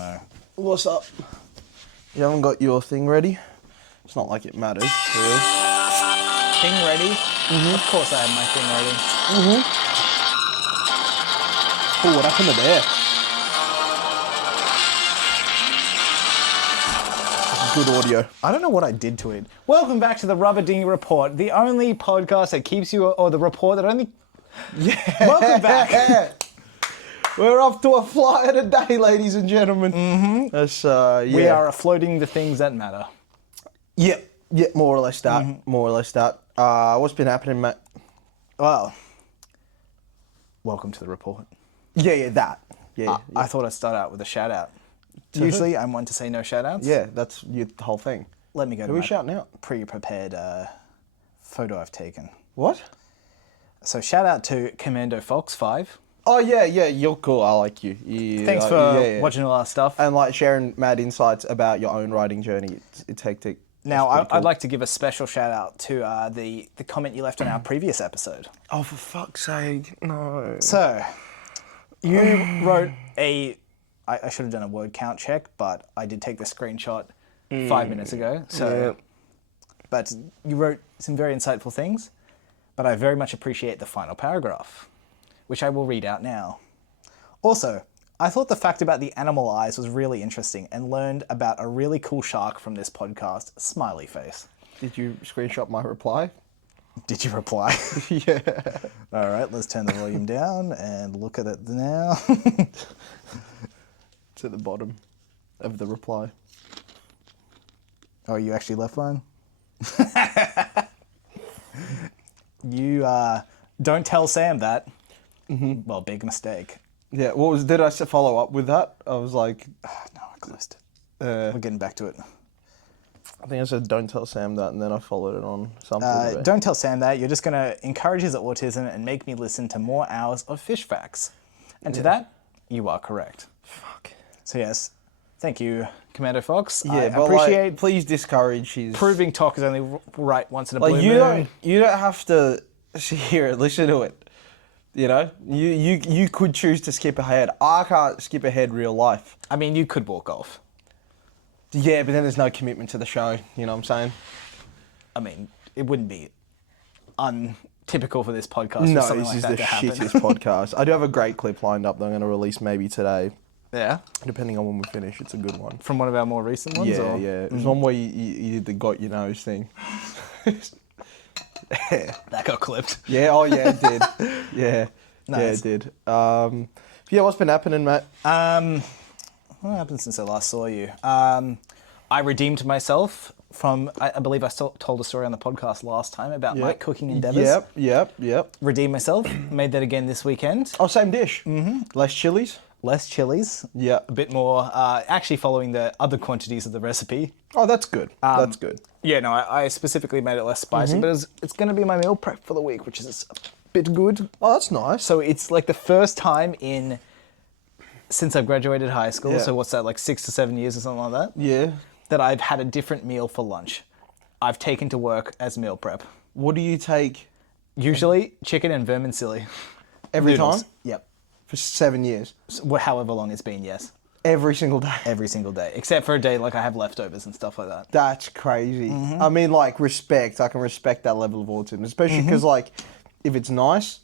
no. What's up? You haven't got your thing ready? It's not like it matters, really. Thing ready? Mm-hmm. Of course I have my thing ready. Mm-hmm. Oh, what happened to there? Good audio. I don't know what I did to it. Welcome back to the Rubber Dinghy Report, the only podcast that keeps you, or the report that only... Yeah. Welcome back. We're off to a flight a day, ladies and gentlemen. Mm-hmm. That's, yeah. We are afloating the things that matter. Yep, more or less that. Mm-hmm. More or less that. What's been happening, Matt? Well, welcome to the report. Yeah, that. Yeah. I thought I'd start out with a shout out. Usually I'm one to say no shout outs. Yeah, that's your whole thing. Let me go to Who are we my shouting out? pre-prepared photo I've taken. What? So shout out to Commando Fox 5. Oh, yeah, you're cool. I like you. Thanks for watching all our stuff. And like sharing mad insights about your own writing journey. It's hectic. Now, I'd like to give a special shout out to the comment you left on our previous episode. Oh, for fuck's sake, no. So, you wrote I should have done a word count check, but I did take the screenshot 5 minutes ago. So, But you wrote some very insightful things, but I very much appreciate the final paragraph, which I will read out now. Also, I thought the fact about the animal eyes was really interesting and learned about a really cool shark from this podcast, smiley face. Did you screenshot my reply? Did you reply? Yeah. All right, let's turn the volume down and look at it now. It's at the bottom of the reply. Oh, you actually left one? You, don't tell Sam that. Mm-hmm. Well, big mistake. Yeah, did I follow up with that? I was like... No, I closed it. We're getting back to it. I think I said, don't tell Sam that, and then I followed it on something. Don't tell Sam that. You're just going to encourage his autism and make me listen to more hours of fish facts. And to that, you are correct. Fuck. So yes, thank you, Commander Fox. Yeah, I but appreciate please discourage his... proving talk is only right once in a blue moon. You don't have to hear it, listen to it. You know, you could choose to skip ahead. I can't skip ahead real life. I mean, you could walk off. Yeah, but then there's no commitment to the show. You know what I'm saying? I mean, it wouldn't be untypical for this podcast. No, for something this like is that the to happen. shittest podcast. I do have a great clip lined up that I'm going to release maybe today. Yeah? Depending on when we finish, it's a good one. From one of our more recent ones? Yeah, or? yeah. There's one where you did the got your nose thing. That got clipped. Yeah, oh yeah, it did. Yeah, Nice. yeah, it did. Yeah, what's been happening, Matt? What happened since I last saw you? I redeemed myself from, I believe I told a story on the podcast last time about my cooking endeavours. Yep. Redeemed myself. Made that again this weekend. Oh, same dish. Mm-hmm. Less chilies. Less chilies. Yeah. A bit more, actually following the other quantities of the recipe. Oh, that's good. That's good. Yeah, no, I specifically made it less spicy, but it's going to be my meal prep for the week, which is a bit good. Oh, that's nice. So it's like the first time since I've graduated high school, Yeah. so what's that, like 6 to 7 years or something like that? Yeah. That I've had a different meal for lunch. I've taken to work as meal prep. What do you take Usually chicken and vermicelli. every Noodles. time? Yep. For 7 years. So, however long it's been, yes. Every single day. Every single day. Except for a day like I have leftovers and stuff like that. That's crazy. I mean, like, respect. I can respect that level of autism, especially because, like, if it's nice,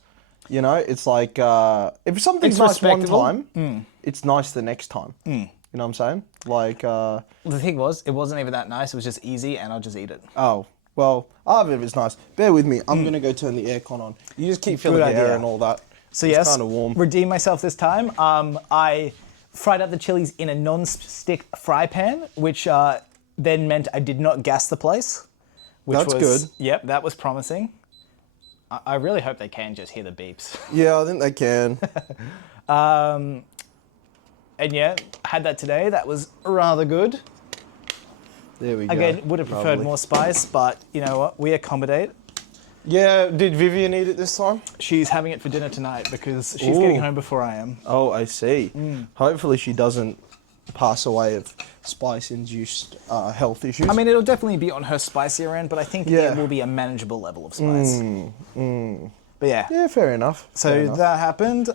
you know, it's like if something's It's nice one respectable. time, it's nice the next time. You know what I'm saying? Like, The thing was, it wasn't even that nice. It was just easy, and I'll just eat it. oh, well, if it's nice. Bear with me. I'm gonna go turn the aircon on. You just keep filling Good the air idea. and all that. So it's yes, kind of warm. redeem myself this time. I fried up the chilies in a non-stick fry pan, which then meant I did not gas the place. Which That's was, good. Yep, that was promising. I really hope they can just hear the beeps. Yeah, I think they can. And yeah, I had that today. That was rather good. There we go. Again, would have preferred Lovely. more spice, but you know what? We accommodate. Yeah, did Vivian eat it this time? She's having it for dinner tonight because she's Ooh. getting home before I am. Oh, I see. Hopefully she doesn't pass away of spice-induced health issues. I mean, it'll definitely be on her spicier end, but I think Yeah. it will be a manageable level of spice. But yeah. yeah, fair enough. So fair enough. that happened.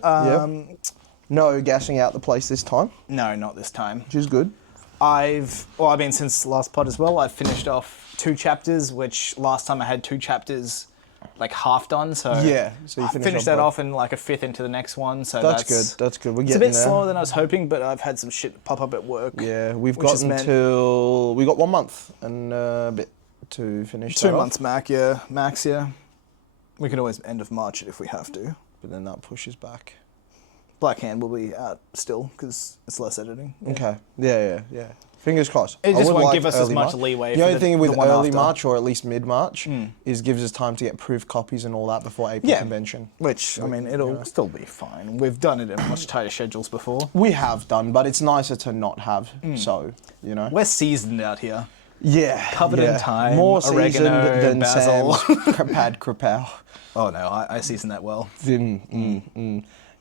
No gassing out the place this time, No, not this time. which is good. Since last pod as well, I've finished off 2 chapters, which last time I had 2 chapters like half done. So Yeah, so you I finished finished off that one. off in like a fifth into the next one. So That's good. That's good. We're It's a getting bit there. slower than I was hoping, but I've had some shit pop up at work. Yeah, we've which got has meant- until we got 1 month and a bit to finish. 2 that off. months max, yeah. We can always end of March it if we have to. But then that pushes back. Black Hand will be out still because it's less editing. Yeah. Okay. Yeah. Fingers crossed. It I just would won't like give us as early much March. leeway The for only thing with the one early after. March, or at least mid-March, is gives us time to get proof copies and all that before April Yeah. convention. Which, I mean, it'll still be fine. We've done it in much tighter schedules before. We have done, but it's nicer to not have. Mm. So, We're seasoned out here. Yeah. Covered in thyme, More oregano, seasoned than basil. Sam's Pad Krapow. Oh no, I season that well.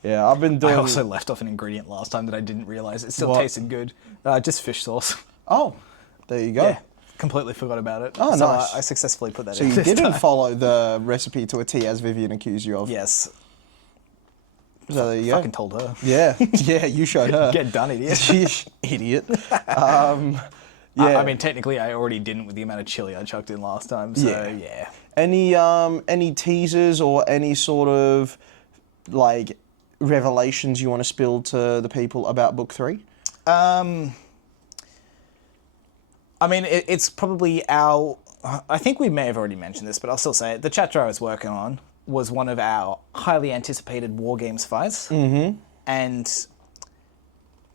Yeah, I've been doing... I also left off an ingredient last time that I didn't realise. It still What? tasted good. Just fish sauce. Oh, there you go. Yeah, completely forgot about it. Oh, so nice. I successfully put that So in you this didn't time. follow the recipe to a T as Vivian accused you of. Yes. So there you go. Fucking told her. Yeah, you showed her. Get done, idiot. Idiot. Yeah. I mean, technically, I already didn't with the amount of chili I chucked in last time. So yeah. Any teasers or any sort of like revelations you want to spill to the people about book 3? I mean, it's probably our... I think we may have already mentioned this, but I'll still say it. The chapter I was working on was one of our highly anticipated War Games fights. Mm-hmm. And,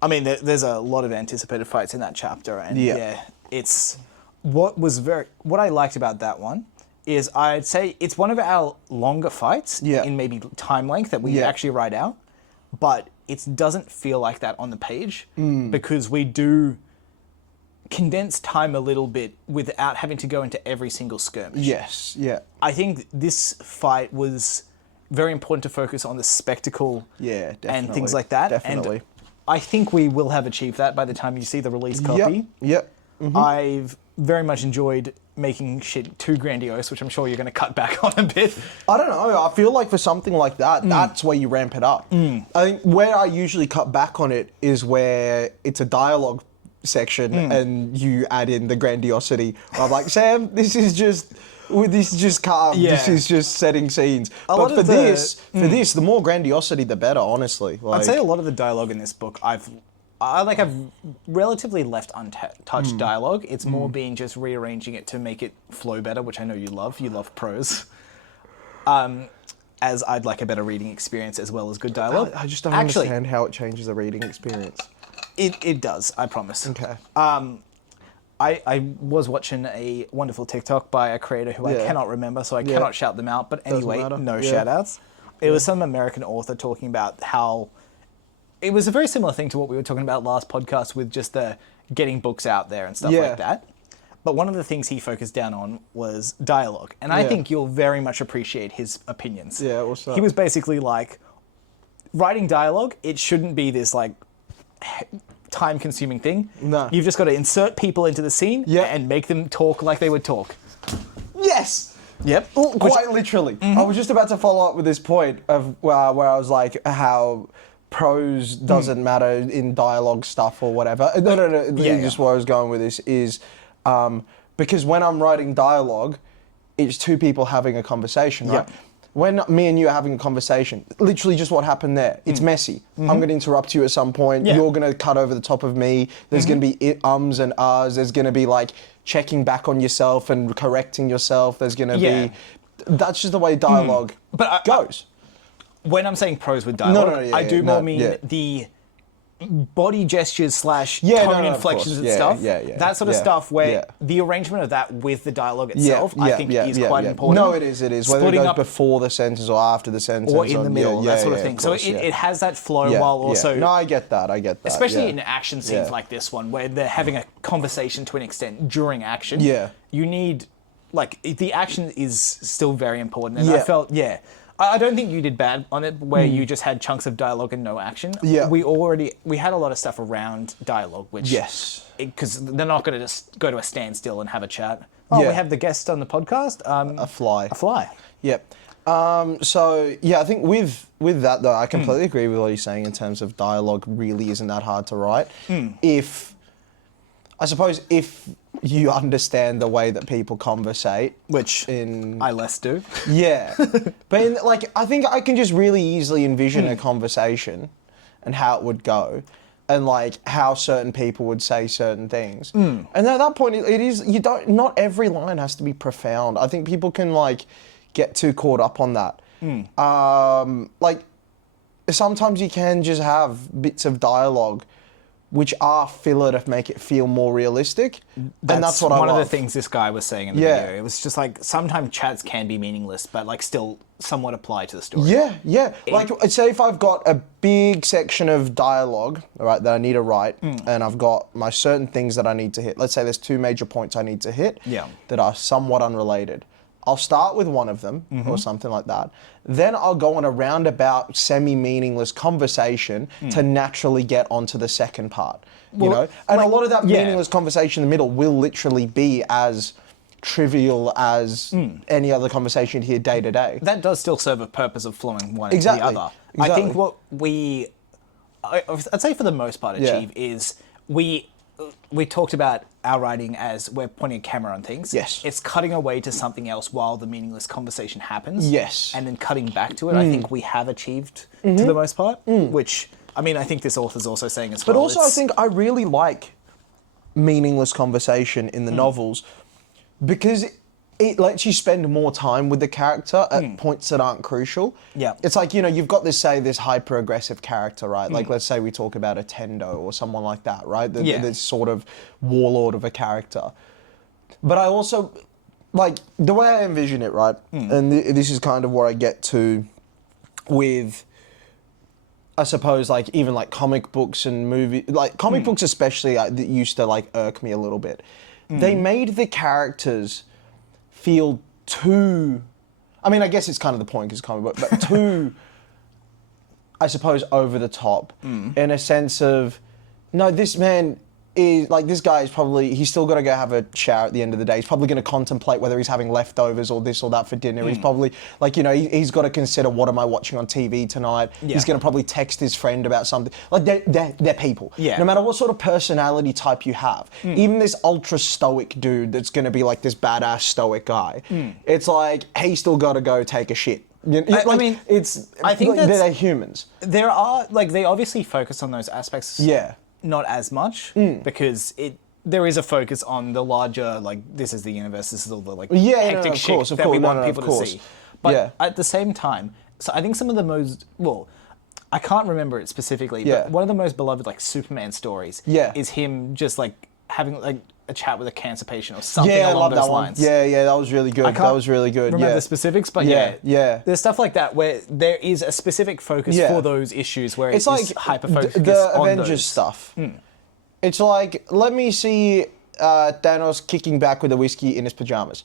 I mean, there's a lot of anticipated fights in that chapter. And, it's... What I liked about that one is I'd say it's one of our longer fights in maybe time length that we actually write out. But it doesn't feel like that on the page because we do... condense time a little bit without having to go into every single skirmish. Yes, yeah. I think this fight was very important to focus on the spectacle and things like that. Definitely. And I think we will have achieved that by the time you see the release copy. Yep. Mm-hmm. I've very much enjoyed making shit too grandiose, which I'm sure you're going to cut back on a bit. I don't know. I feel like for something like that, that's where you ramp it up. I think where I usually cut back on it is where it's a dialogue section and you add in the grandiosity. I'm like, Sam, this is just calm. Yeah. This is just setting scenes. lot But of for this, the more grandiosity, the better. Honestly, like, I'd say a lot of the dialogue in this book, I've relatively left untouched dialogue. It's more been just rearranging it to make it flow better, which I know you love. You love prose. As I'd like a better reading experience as well as good dialogue. I just don't understand how it changes the reading experience. It does, I promise. Okay. I was watching a wonderful TikTok by a creator who I cannot remember, so I cannot shout them out. But anyway, matter. no Yeah. shout outs. It was some American author talking about how it was a very similar thing to what we were talking about last podcast with just the getting books out there and stuff like that. But one of the things he focused down on was dialogue. And I think you'll very much appreciate his opinions. Yeah, what's that? He was basically like, writing dialogue, it shouldn't be this like time-consuming thing. No. You've just got to insert people into the scene and make them talk like they would talk. Yes. Yep. Quite literally. I was just about to follow up with this point of where I was like, how prose doesn't matter in dialogue stuff or whatever. No. Just where I was going with this is because when I'm writing dialogue, it's two people having a conversation, right? When me and you are having a conversation, literally just what happened there. It's messy. I'm going to interrupt you at some point. You're going to cut over the top of me. There's going to be ums and ahs. There's going to be like checking back on yourself and correcting yourself. There's going to be... That's just the way dialogue goes. When I'm saying prose with dialogue, I do more mean the body gestures / tone inflections and stuff. That sort of stuff where the arrangement of that with the dialogue itself, I think is quite important. No, it is. Whether it goes before the sentence or after the sentence. Or in the middle, that sort of thing. So it has that flow while also... No, I get that. Especially in action scenes like this one, where they're having a conversation to an extent during action. You need... Like, the action is still very important. And I felt, I don't think you did bad on it where you just had chunks of dialogue and no action. We had a lot of stuff around dialogue, which... Yes. Because they're not going to just go to a standstill and have a chat. Oh, we have the guest on the podcast. A fly. A fly. Yep. So yeah, I think with that though, I completely agree with what you're saying in terms of dialogue really isn't that hard to write. I suppose if you understand the way that people conversate, Which I less do. yeah, but I think I can just really easily envision a conversation and how it would go, and like how certain people would say certain things. And at that point, it is not every line has to be profound. I think people can like get too caught up on that. Like sometimes you can just have bits of dialogue which are filler to make it feel more realistic. And that's what I love. One of the things this guy was saying in the video. It was just like, sometimes chats can be meaningless, but like still somewhat apply to the story. Yeah. Like, say if I've got a big section of dialogue, all right, that I need to write, and I've got my certain things that I need to hit. Let's say there's 2 major points I need to hit that are somewhat unrelated. I'll start with one of them or something like that. Then I'll go on a roundabout, semi-meaningless conversation to naturally get onto the second part, you know? And a lot of that meaningless conversation in the middle will literally be as trivial as any other conversation you hear day to day. That does still serve a purpose of flowing one into the other. I think what I'd say for the most part achieve is we talked about our writing as we're pointing a camera on things. Yes. It's cutting away to something else while the meaningless conversation happens. Yes. And then cutting back to it. I think we have achieved to the most part, which, I mean, I think this author's also saying as well. But also I think I really like meaningless conversation in the novels because it lets you spend more time with the character at points that aren't crucial. Yeah. It's like, you know, you've got this hyper-aggressive character, right? Like, let's say we talk about a Tendo or someone like that, right? This sort of warlord of a character. But I also, like, the way I envision it, right? And this is kind of where I get to with, I suppose, like, even, like, comic books and movies. Like, comic books especially, that used to, like, irk me a little bit. They made the characters feel too, I mean, I guess it's kind of the point because comic book, but too, I suppose, over the top in a sense of, no, this man is, like, this guy is probably, he's still got to go have a shower at the end of the day. He's probably going to contemplate whether he's having leftovers or this or that for dinner. He's probably, like, you know, he's got to consider, what am I watching on TV tonight? He's going to probably text his friend about something. Like, they're people. No matter what sort of personality type you have. Even this ultra stoic dude that's going to be like this badass stoic guy. It's like, he's still got to go take a shit. You know, I mean, I think like, they're humans. There are, like, they obviously focus on those aspects. Yeah. Not as much because there is a focus on the larger, like, this is the universe, this is all the like hectic shit that we want people to see. But at the same time, so I think some of the most, well, I can't remember it specifically, but one of the most beloved like Superman stories is him just like having like a chat with a cancer patient or something along those lines. Yeah, that was really good. That was really good. Remember the specifics, but there's stuff like that where there is a specific focus for those issues where it's like hyper focused the on Avengers those stuff. It's like, let me see Thanos kicking back with a whiskey in his pajamas.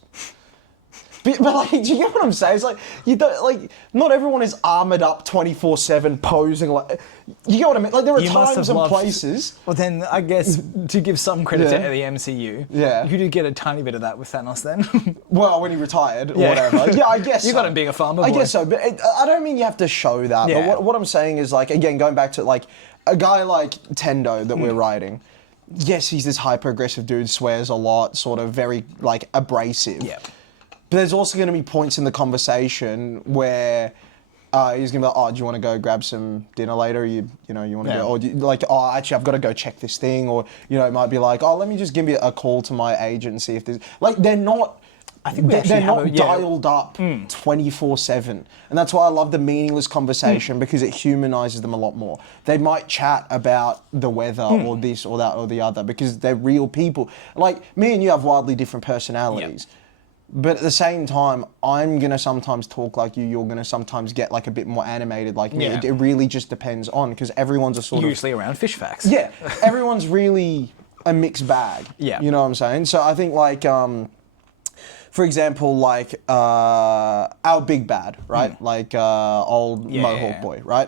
But like, do you get what I'm saying? It's like, you don't, like, not everyone is armored up 24/7 posing like, you get what I mean? Like, there are times and places. Well, then I guess to give some credit to the MCU, you did get a tiny bit of that with Thanos then. Well, when he retired or whatever. Yeah, I guess you got him being a farmer boy. I guess so, but I don't mean you have to show that. But what I'm saying is, like, again, going back to like a guy like Tendo that we're writing. Yes, he's this hyper-aggressive dude, swears a lot, sort of very like abrasive. Yeah. But there's also going to be points in the conversation where he's going to be like, oh, do you want to go grab some dinner later? You want to go, or like, oh, actually, I've got to go check this thing. Or, you know, it might be like, oh, let me just give you a call to my agent and see if there's, like, they're not, I think they're not dialed up 24/7. And that's why I love the meaningless conversation because it humanizes them a lot more. They might chat about the weather or this or that or the other because they're real people. Like, me and you have wildly different personalities. But at the same time, I'm going to sometimes talk like you, you're going to sometimes get like a bit more animated like me. It really just depends on, because everyone's a sort usually around fish facts. Yeah, everyone's really a mixed bag. Yeah. You know what I'm saying? So I think like, for example, like our big bad, right? Like old Mohawk boy, right?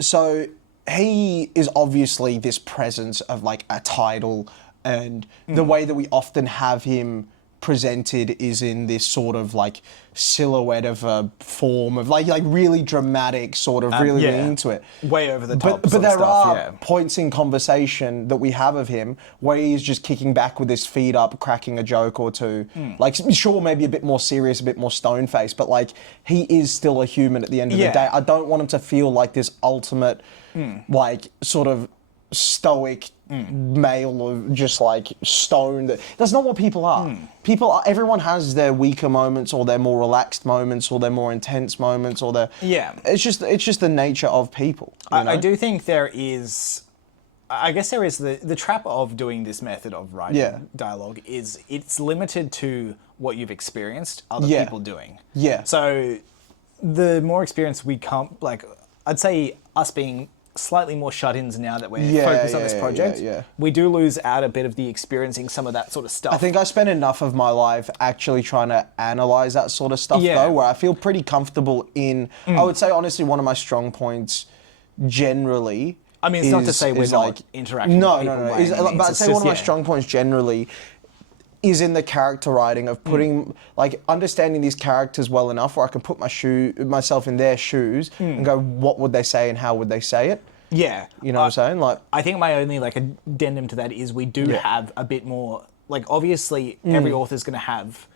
So he is obviously this presence of like a title and the way that we often have him presented is in this sort of like silhouette of a form of like really dramatic sort of really leaning to it. Way over the top. But there are points in conversation that we have of him where he's just kicking back with his feet up, cracking a joke or two. Like, sure, maybe a bit more serious, a bit more stone-faced, but like he is still a human at the end of the day. I don't want him to feel like this ultimate, like sort of stoic male or just like stone. That's not what people are. Everyone has their weaker moments or their more relaxed moments or their more intense moments or their it's just the nature of people. I do think there is, I guess there is the trap of doing this method of writing dialogue is it's limited to what you've experienced other people doing. So the more experience we come, like I'd say us being slightly more shut-ins now that we're focused on this project, we do lose out a bit of the experiencing some of that sort of stuff. I think I spent enough of my life actually trying to analyze that sort of stuff though, where I feel pretty comfortable in, I would say honestly one of my strong points generally, I mean, it's not to say we're not interacting with people. But I'd say one of my strong points generally is in the character writing of putting, like, understanding these characters well enough where I can put myself in their shoes and go, what would they say and how would they say it? Yeah. You know what I'm saying? Like, I think my only, like, addendum to that is we do have a bit more, like, obviously every author's going to have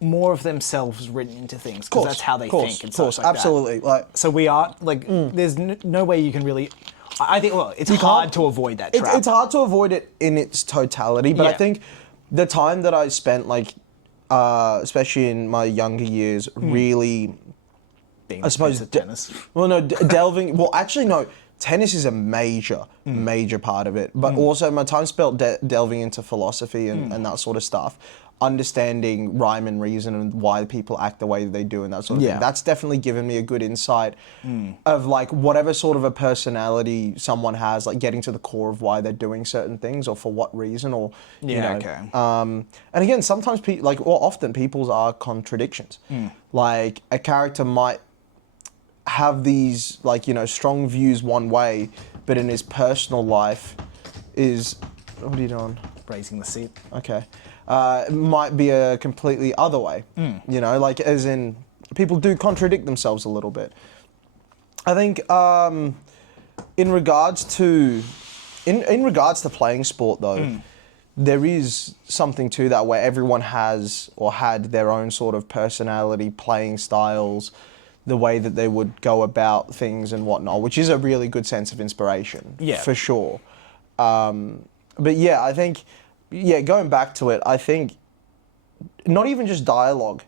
more of themselves written into things because that's how they think and stuff like absolutely. that. Like, so we are, like, there's no way you can really... I think, well, it's hard to avoid that trap. It's hard to avoid it in its totality, but I think the time that I spent, like, especially in my younger years, really, being I suppose, tennis. Well, no, delving. Well, actually, no. Tennis is a major part of it, but also my time spent delving into philosophy and that sort of stuff. Understanding rhyme and reason and why people act the way they do and that sort of thing. That's definitely given me a good insight of like whatever sort of a personality someone has, like getting to the core of why they're doing certain things or for what reason or, you know. And again, sometimes often people's are contradictions. Like a character might have these like, you know, strong views one way, but in his personal life is, what are you doing? Raising the seat. Okay. It might be a completely other way, you know, like as in people do contradict themselves a little bit. I think in regards to playing sport though, there is something to that where everyone has or had their own sort of personality, playing styles, the way that they would go about things and whatnot, which is a really good sense of inspiration, for sure. But yeah, I think... Yeah, going back to it, I think not even just dialogue,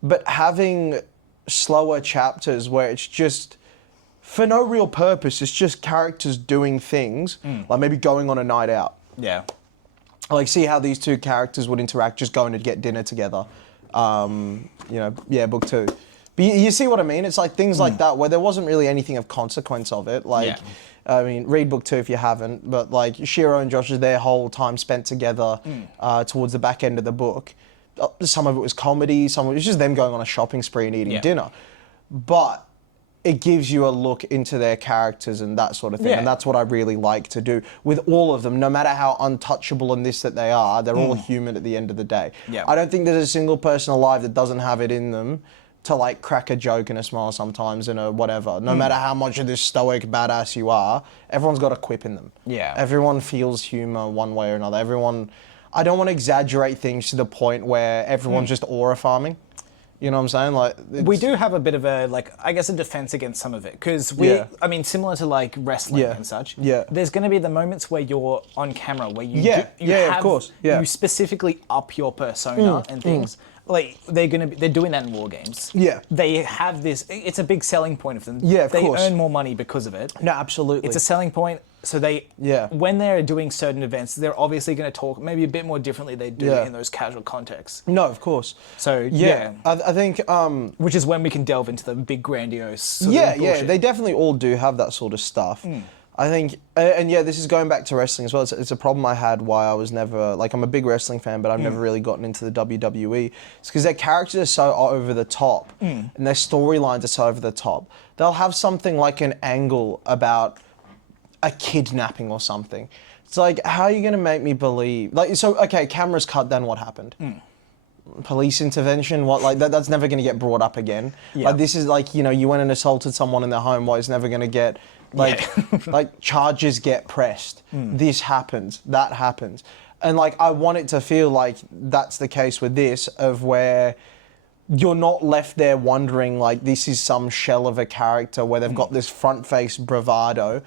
but having slower chapters where it's just, for no real purpose, it's just characters doing things, like maybe going on a night out. Yeah. Like, see how these two characters would interact, just going to get dinner together. You know, book 2. But you see what I mean? It's like things like that where there wasn't really anything of consequence of it. Like, I mean, read book 2 if you haven't, but like Shiro and Josh, their whole time spent together towards the back end of the book. Some of it was comedy, some of it was just them going on a shopping spree and eating dinner. But it gives you a look into their characters and that sort of thing. And that's what I really like to do with all of them, no matter how untouchable and this that they are, they're all human at the end of the day. I don't think there's a single person alive that doesn't have it in them to like crack a joke and a smile sometimes and a whatever. No matter how much of this stoic badass you are, everyone's got a quip in them. Everyone feels humor one way or another. I don't want to exaggerate things to the point where everyone's just aura farming. You know what I'm saying? Like, we do have a bit of a, like, I guess a defense against some of it. Because I mean, similar to like wrestling and such, there's going to be the moments where you're on camera, where you of course. You specifically up your persona and things. Like, they're doing that in war games. They have this, it's a big selling point of them. Of course. They earn more money because of it. No, absolutely. It's a selling point. So they, when they're doing certain events, they're obviously going to talk maybe a bit more differently they do in those casual contexts. No, of course. So, I think... which is when we can delve into the big grandiose sort of bullshit. They definitely all do have that sort of stuff. I think, and this is going back to wrestling as well. It's a problem I had why I was never, like, I'm a big wrestling fan, but I've never really gotten into the WWE. It's because their characters are so over the top and their storylines are so over the top. They'll have something like an angle about a kidnapping or something. It's like, how are you going to make me believe? Like, so, okay, cameras cut, then what happened? police intervention, what, like, that's never going to get brought up again. Yeah. Like, this is like, you know, you went and assaulted someone in their home, what, it's never going to get, like, like, charges get pressed. This happens, that happens. And, like, I want it to feel like that's the case with this, of where you're not left there wondering, like, this is some shell of a character where they've got this front-face bravado,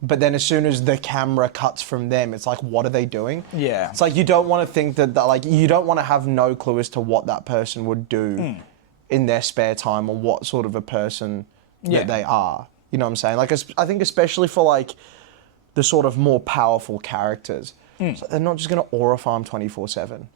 but then as soon as the camera cuts from them, it's like, what are they doing? Yeah. It's like, you don't want to think that like, you don't want to have no clue as to what that person would do in their spare time, or what sort of a person that they are. You know what I'm saying? Like, I think especially for, like, the sort of more powerful characters, so they're not just going to aura farm 24/7.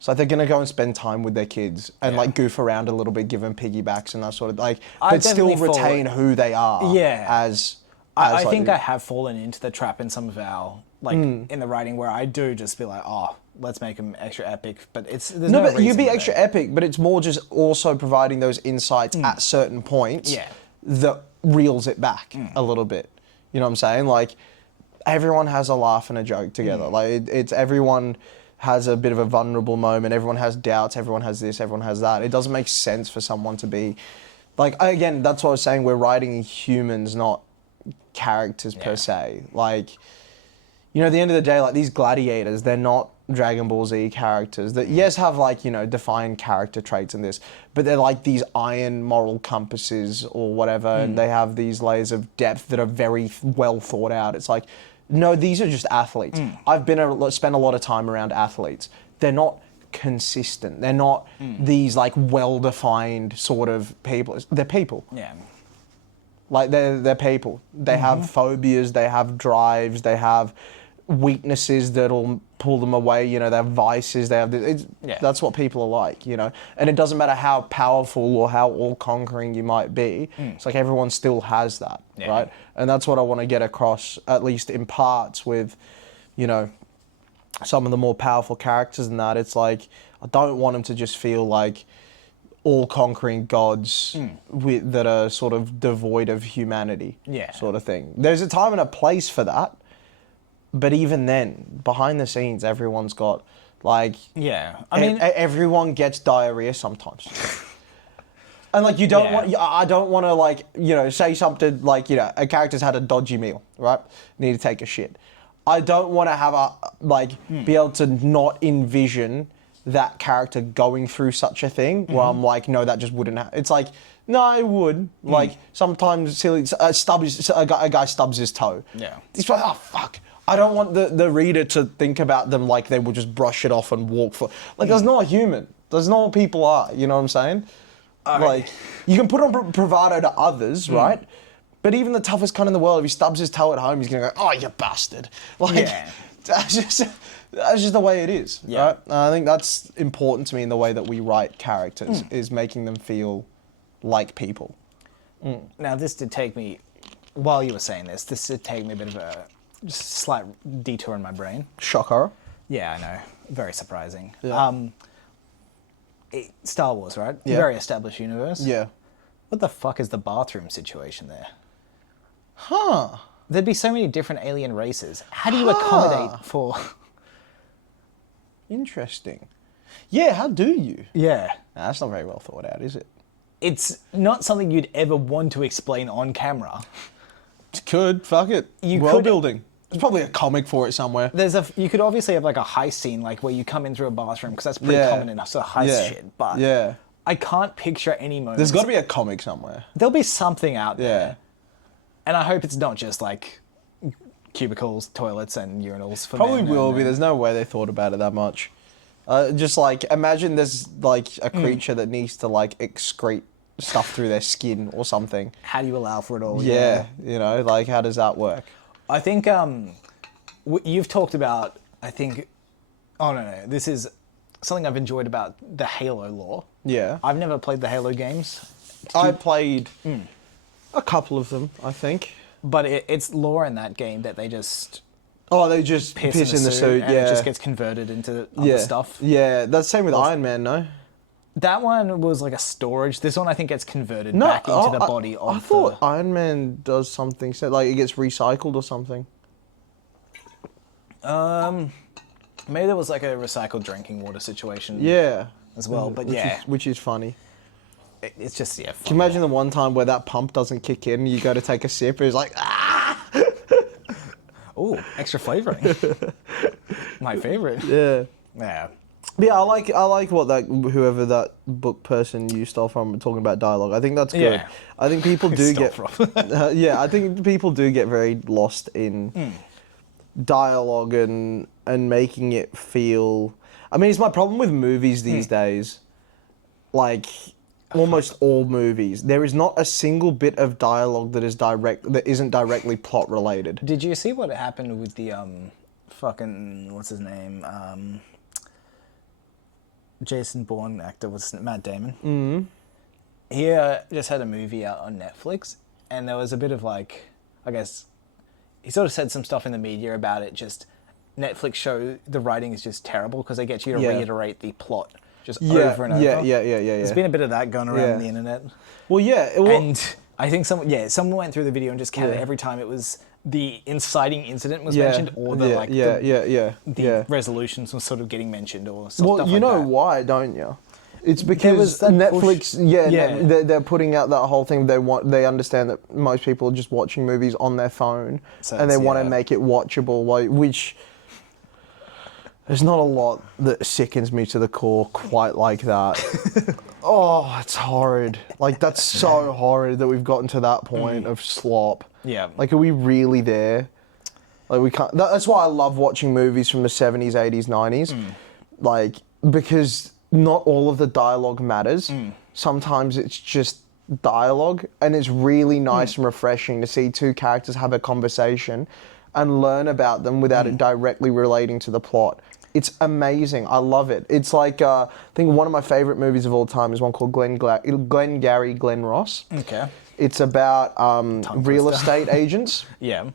So they're going to go and spend time with their kids and, like, goof around a little bit, give them piggybacks and that sort of, like, but still retain who they are as I think I have fallen into the trap in some of our, like, in the writing, where I do just be like, oh, let's make them extra epic, but there's no but you'd be reason extra epic, but it's more just also providing those insights at certain points that reels it back a little bit. You know what I'm saying? Like, everyone has a laugh and a joke together. Like, it's everyone has a bit of a vulnerable moment, everyone has doubts, everyone has this, everyone has that. It doesn't make sense for someone to be, like, again, that's what I was saying, we're writing humans, not characters per se. Like, you know, at the end of the day, like, these gladiators, they're not Dragon Ball Z characters that, yes, have, like, you know, defined character traits in this, but they're like these iron moral compasses or whatever, and they have these layers of depth that are very well thought out. It's like, no, these are just athletes. I've spent a lot of time around athletes. They're not consistent. They're not these, like, well-defined sort of people. They're people. Yeah. Like, they're people. They have phobias, they have drives, they have weaknesses that'll pull them away, you know, they have vices, they have that's what people are like, you know. And it doesn't matter how powerful or how all-conquering you might be, it's like everyone still has that, right? And that's what I want to get across, at least in parts, with, you know, some of the more powerful characters and that. It's like, I don't want them to just feel like all-conquering gods that are sort of devoid of humanity, sort of thing. There's a time and a place for that, but even then, behind the scenes, everyone's got, like... Yeah, I mean... everyone gets diarrhea sometimes. And, like, you don't want... I don't want to, like, you know, say something like, you know, a character's had a dodgy meal, right? Need to take a shit. I don't want to have a, like, be able to not envision that character going through such a thing where I'm like, no, that just wouldn't happen. It's like, no, it would. Like, sometimes silly, a guy stubs his toe. Yeah. He's like, oh, fuck. I don't want the reader to think about them like they would just brush it off and walk for... Like, that's not human. That's not what people are, you know what I'm saying? Like, you can put on bravado to others, right? But even the toughest cunt in the world, if he stubs his toe at home, he's going to go, oh, you bastard. Like, that's just the way it is, right? I think that's important to me in the way that we write characters, is making them feel like people. Now, this did take me, while you were saying this did take me a bit of a slight detour in my brain. Shock horror? Yeah, I know. Very surprising. Yeah. Star Wars, right? Yeah. Very established universe. Yeah. What the fuck is the bathroom situation there? Huh. There'd be so many different alien races. How do you accommodate for... Interesting. Yeah, how do you? Yeah. Nah, that's not very well thought out, is it? It's not something you'd ever want to explain on camera. Could, fuck it. World could- building. There's probably a comic for it somewhere. You could obviously have like a heist scene, like where you come in through a bathroom, because that's pretty common in sort of heist shit. But I can't picture any moment. There's got to be a comic somewhere. There'll be something out there. Yeah. And I hope it's not just like cubicles, toilets, and urinals for Probably men will and- be. There's no way they thought about it that much. Just like, imagine there's like a creature that needs to like excrete stuff through their skin or something. How do you allow for it all? Yeah, you know, like how does that work? I think you've talked about, this is something I've enjoyed about the Halo lore. Yeah. I've never played the Halo games. I played a couple of them, I think. But it's lore in that game that they just Oh, they just piss in the suit, and yeah. it just gets converted into other stuff. Yeah, that's the same with Iron Man, no? That one was like a storage. This one I think gets converted back into the body of I thought Iron Man does something, so like it gets recycled or something. Maybe there was like a recycled drinking water situation. Yeah. as well. But yeah, which is funny. it's just fun. Can you imagine the one time where that pump doesn't kick in? You go to take a sip, it's like Oh, extra flavoring. My favorite. Yeah. Yeah. Yeah, I like what whoever that book person you stole from talking about dialogue. I think that's good. Yeah. I think people do Stole get from. yeah, I think people do get very lost in dialogue and making it feel. I mean, it's my problem with movies these days. Like almost all movies, there is not a single bit of dialogue that isn't directly plot related. Did you see what happened with the fucking what's his name? Jason Bourne actor was Matt Damon. Mm-hmm. He just had a movie out on Netflix, and there was a bit of like, I guess, he sort of said some stuff in the media about it. Just Netflix show the writing is just terrible because they get you to reiterate the plot just over and over. Yeah. There's been a bit of that going around the internet. Well, yeah. And I think someone went through the video and just counted every time it was the inciting incident was mentioned, or the resolutions were sort of getting mentioned, or something. Well, you know why, don't you? It's because Netflix, they're putting out that whole thing. They understand that most people are just watching movies on their phone, and they want to make it watchable. Which there's not a lot that sickens me to the core quite like that. Oh, it's horrid. Like that's so horrid that we've gotten to that point of slop. Yeah. Like, are we really there? Like, we can't. That's why I love watching movies from the 70s, 80s, 90s. Like, because not all of the dialogue matters. Sometimes it's just dialogue, and it's really nice and refreshing to see two characters have a conversation and learn about them without it directly relating to the plot. It's amazing. I love it. It's like, I think one of my favorite movies of all time is one called Glengarry Glen Ross. Okay. It's about real estate agents. Yeah.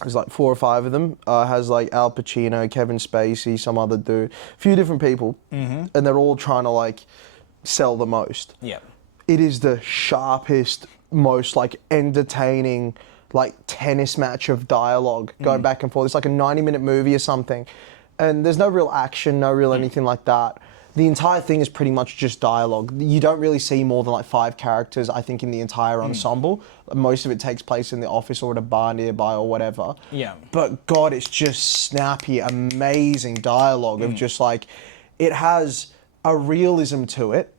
There's like 4 or 5 of them. Has like Al Pacino, Kevin Spacey, some other dude, a few different people, and they're all trying to like sell the most. Yeah. It is the sharpest, most like entertaining, like tennis match of dialogue going back and forth. It's like a 90-minute movie or something, and there's no real action, no real anything like that. The entire thing is pretty much just dialogue. You don't really see more than like 5 characters, I think, in the entire ensemble. Most of it takes place in the office or at a bar nearby or whatever. Yeah. But God, it's just snappy, amazing dialogue of just like, it has a realism to it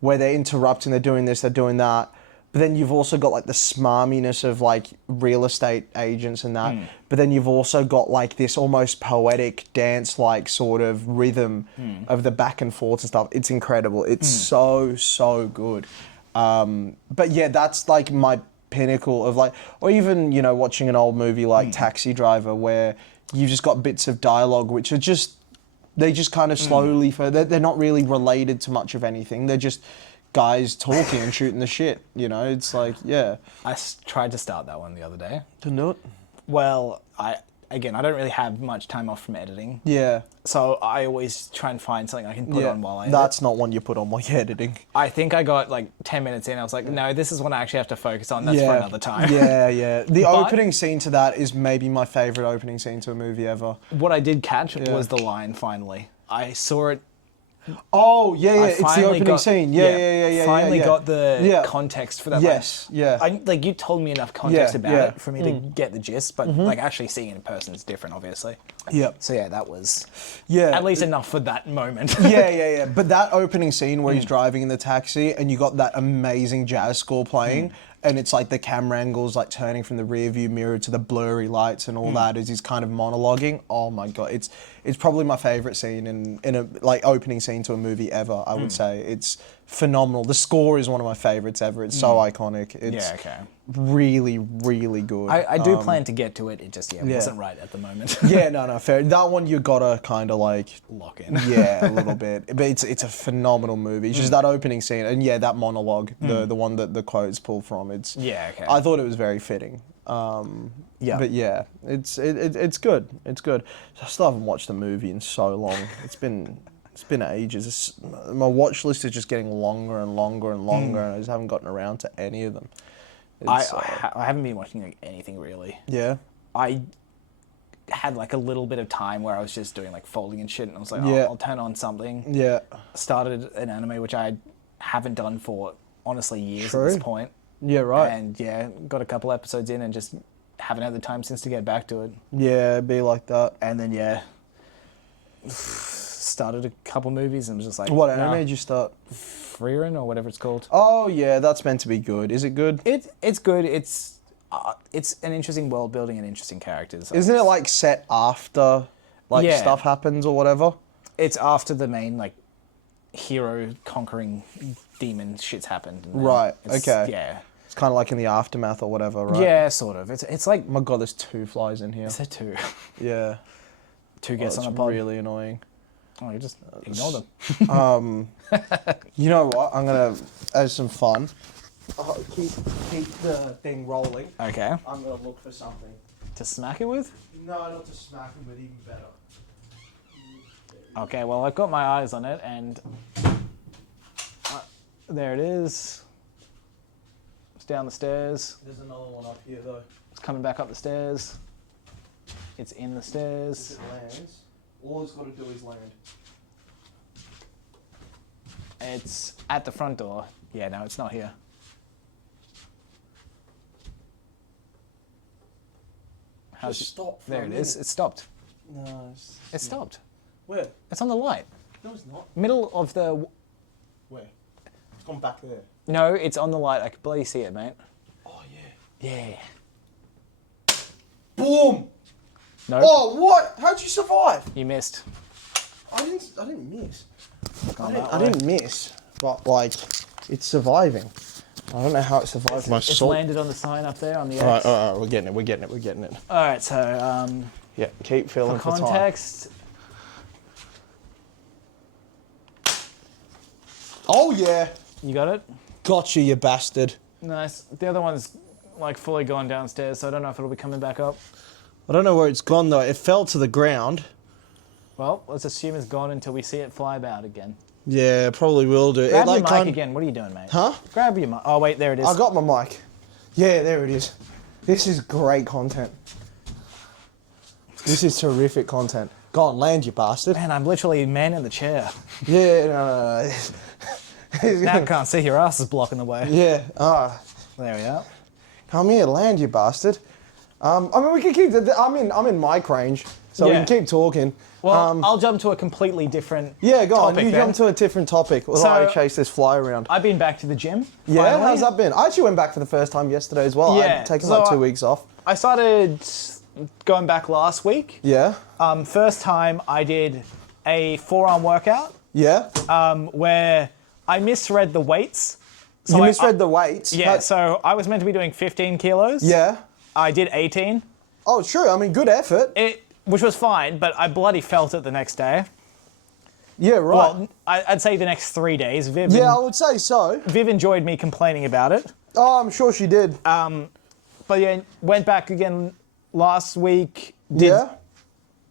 where they're interrupting, they're doing this, they're doing that. But then you've also got like the smarminess of like real estate agents and that. But then you've also got like this almost poetic dance-like sort of rhythm of the back and forth and stuff. It's incredible. It's so good. But yeah, that's like my pinnacle of like, or even, you know, watching an old movie like Taxi Driver where you've just got bits of dialogue which are just, they just kind of slowly, they're not really related to much of anything. They're just guys talking and shooting the shit, you know? It's like, yeah. I tried to start that one the other day. Didn't do it? Well, I don't really have much time off from editing. Yeah. So I always try and find something I can put on while I edit. That's not one you put on while you're editing. I think I got like 10 minutes in, I was like, no, this is one I actually have to focus on. That's for another time. Yeah. The opening scene to that is maybe my favourite opening scene to a movie ever. What I did catch was the line, finally. I saw it. Oh, yeah, it's the opening scene. Yeah. Finally got the context for that. Yes, Like, you told me enough context about it for me to get the gist, but like actually seeing it in person is different, obviously. Yep. So yeah, that was at least enough for that moment. Yeah. But that opening scene where he's driving in the taxi and you got that amazing jazz score playing, and it's like the camera angles like turning from the rear view mirror to the blurry lights and all that as he's kind of monologuing. Oh my God, it's probably my favorite scene in a like opening scene to a movie ever, I would say. It's phenomenal. The score is one of my favorites ever. It's so iconic. It's really, really good. I do plan to get to it. It just wasn't right at the moment. No, fair. That one you gotta kind of like lock in. Yeah, a little bit. But it's a phenomenal movie. It's just that opening scene and that monologue, the one that the quotes pull from. It's I thought it was very fitting. But yeah, it's good. It's good. I still haven't watched the movie in so long. It's been ages. My watch list is just getting longer and longer and longer, and I just haven't gotten around to any of them. I haven't been watching like anything really. Yeah. had like a little bit of time where I was just doing like folding and shit, and I was like, Yeah. I'll turn on something. Yeah. Started an anime which I haven't done for honestly years True. at this point. Yeah, right. And yeah, got a couple episodes in and just haven't had the time since to get back to it. Yeah, be like that. And then yeah, started a couple movies and was just like, What anime did you start? Freerin or whatever it's called. Oh yeah, that's meant to be good. Is it good? It's good. It's an interesting world building and interesting characters. Isn't it like set after like Yeah. stuff happens or whatever? It's after the main like hero conquering demon shit's happened. And then Right, it's- okay. Yeah. It's kind of like in the aftermath or whatever, right? Yeah, sort of. It's like Oh my god, there's 2 flies in here. is there two? Yeah. Two guests That's on a pod. really annoying. Oh, you just ignore them. You know what? I'm gonna have some fun. Keep the thing rolling. Okay. I'm gonna look for something. To smack it with? No, not to smack him, but even better. Okay, well, I've got my eyes on it, and there it is. It's down the stairs. There's another one up here though. It's coming back up the stairs. It's in the stairs. It lands. All it's got to do is land. It's at the front door. Yeah, no, it's not here. How's Just stop for There a it is. minute. It stopped. No, It stopped. Where? It's on the light. No, it's not. Middle of the... Where? It's gone back there. No, it's on the light. I can barely see it, mate. Oh yeah. Yeah. Boom! No, Oh, what? How'd you survive? you missed. I didn't miss. Gone I that way. didn't miss, but like, it's surviving. I don't know how it survived my It's soul. landed on the sign up there on the All X. right, we're getting it. All right, so Yeah, keep feeling for for time. context, Oh yeah, you got it? gotcha, you bastard. Nice. The other one's like fully gone downstairs, so I don't know if it'll be coming back up. I don't know where it's gone though. It fell to the ground. Well, let's assume it's gone until we see it fly about again. Yeah, probably will do. Grab It, like, your mic again. What are you doing, mate? Huh? Grab your mic. Oh, wait, there it is. I got my mic. Yeah, there it is. This is great content. This is terrific content. Go on, land, you bastard. Man, I'm literally man in the chair. Yeah, no. Now I can't see your ass is blocking the way. Yeah, There we are. come here, land, you bastard. I mean, we can keep. I'm in mic range, so we Yeah. can keep talking. Well, I'll jump to a completely different Yeah, go on. topic You then. jump to a different topic while So- I chase this fly around. I've been back to the gym. Yeah, finally. how's that been? I actually went back for the first time yesterday as well. Yeah, I'd taken so like 2 I- weeks off. I started going back last week. Yeah, First time I did a forearm workout yeah. where I misread the weights. So You I- misread the weights. Yeah, so I was meant to be doing 15 kilos. Yeah. I did 18. Oh, true. I mean, good effort. Which was fine, but I bloody felt it the next day. Yeah, right. Well, I'd say the next 3 days. Viv, Yeah, I would say so. Viv enjoyed me complaining about it. Oh, I'm sure she did. But yeah, went back again last week, did Yeah.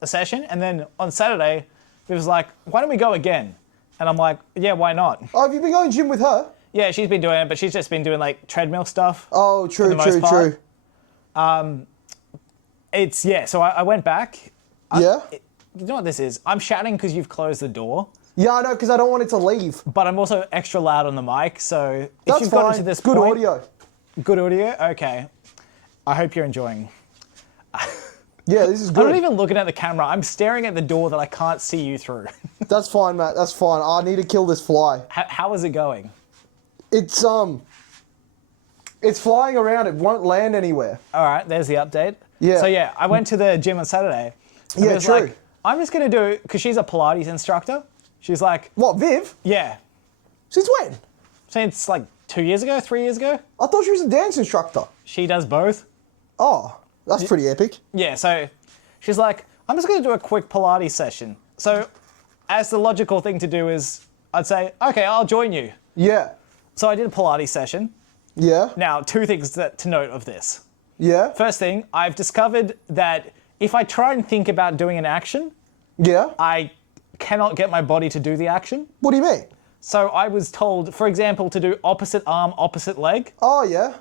a session, and then on Saturday, Viv was like, why don't we go again? And I'm like, yeah, why not? Oh, have you been going gym with her? Yeah, she's been doing it, but she's just been doing like treadmill stuff. Oh, For true, the most true, part. true. So I went back. Yeah? You know what this is? I'm shouting because you've closed the door, Yeah, I know, because I don't want it to leave. but I'm also extra loud on the mic, so if That's you've fine. gotten to this Good point... audio. Good audio? Okay. I hope you're enjoying. Yeah, this is I'm not good. even looking at the camera. I'm staring at the door that I can't see you through. That's fine, Matt. That's fine. I need to kill this fly. How is it going? It's flying around. It won't land anywhere. All right, there's the update. Yeah. So yeah, I went to the gym on Saturday. and Yeah, it was true. Like, I'm just gonna do, because she's a Pilates instructor. She's like, What, Viv? yeah, Since when? since like 2 years ago, 3 years ago. I thought she was a dance instructor. She does both. Oh, that's pretty epic. Yeah, so she's like, I'm just gonna do a quick Pilates session. So as the logical thing to do is, I'd say, okay, I'll join you. Yeah. So I did a Pilates session. Yeah. Now, two things to note of this. Yeah. First thing, I've discovered that if I try and think about doing an action, Yeah. I cannot get my body to do the action. What do you mean? So I was told, for example, to do opposite arm, opposite leg. Oh, yeah.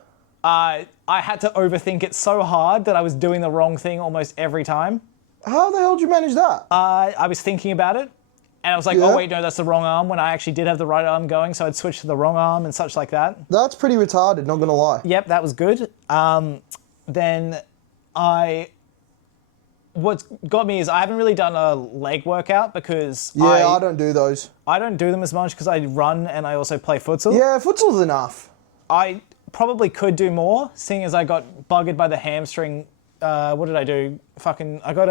I had to overthink it so hard that I was doing the wrong thing almost every time. How the hell did you manage that? I was thinking about it, and I was like, Yeah. oh wait, no, that's the wrong arm, when I actually did have the right arm going, so I'd switch to the wrong arm and such like that. That's pretty retarded, not gonna lie. Yep, that was good. Then what's got me is I haven't really done a leg workout because Yeah, I don't do those. I don't do them as much because I run and I also play futsal. Yeah, futsal's enough. I probably could do more, seeing as I got buggered by the hamstring. What did I do? I got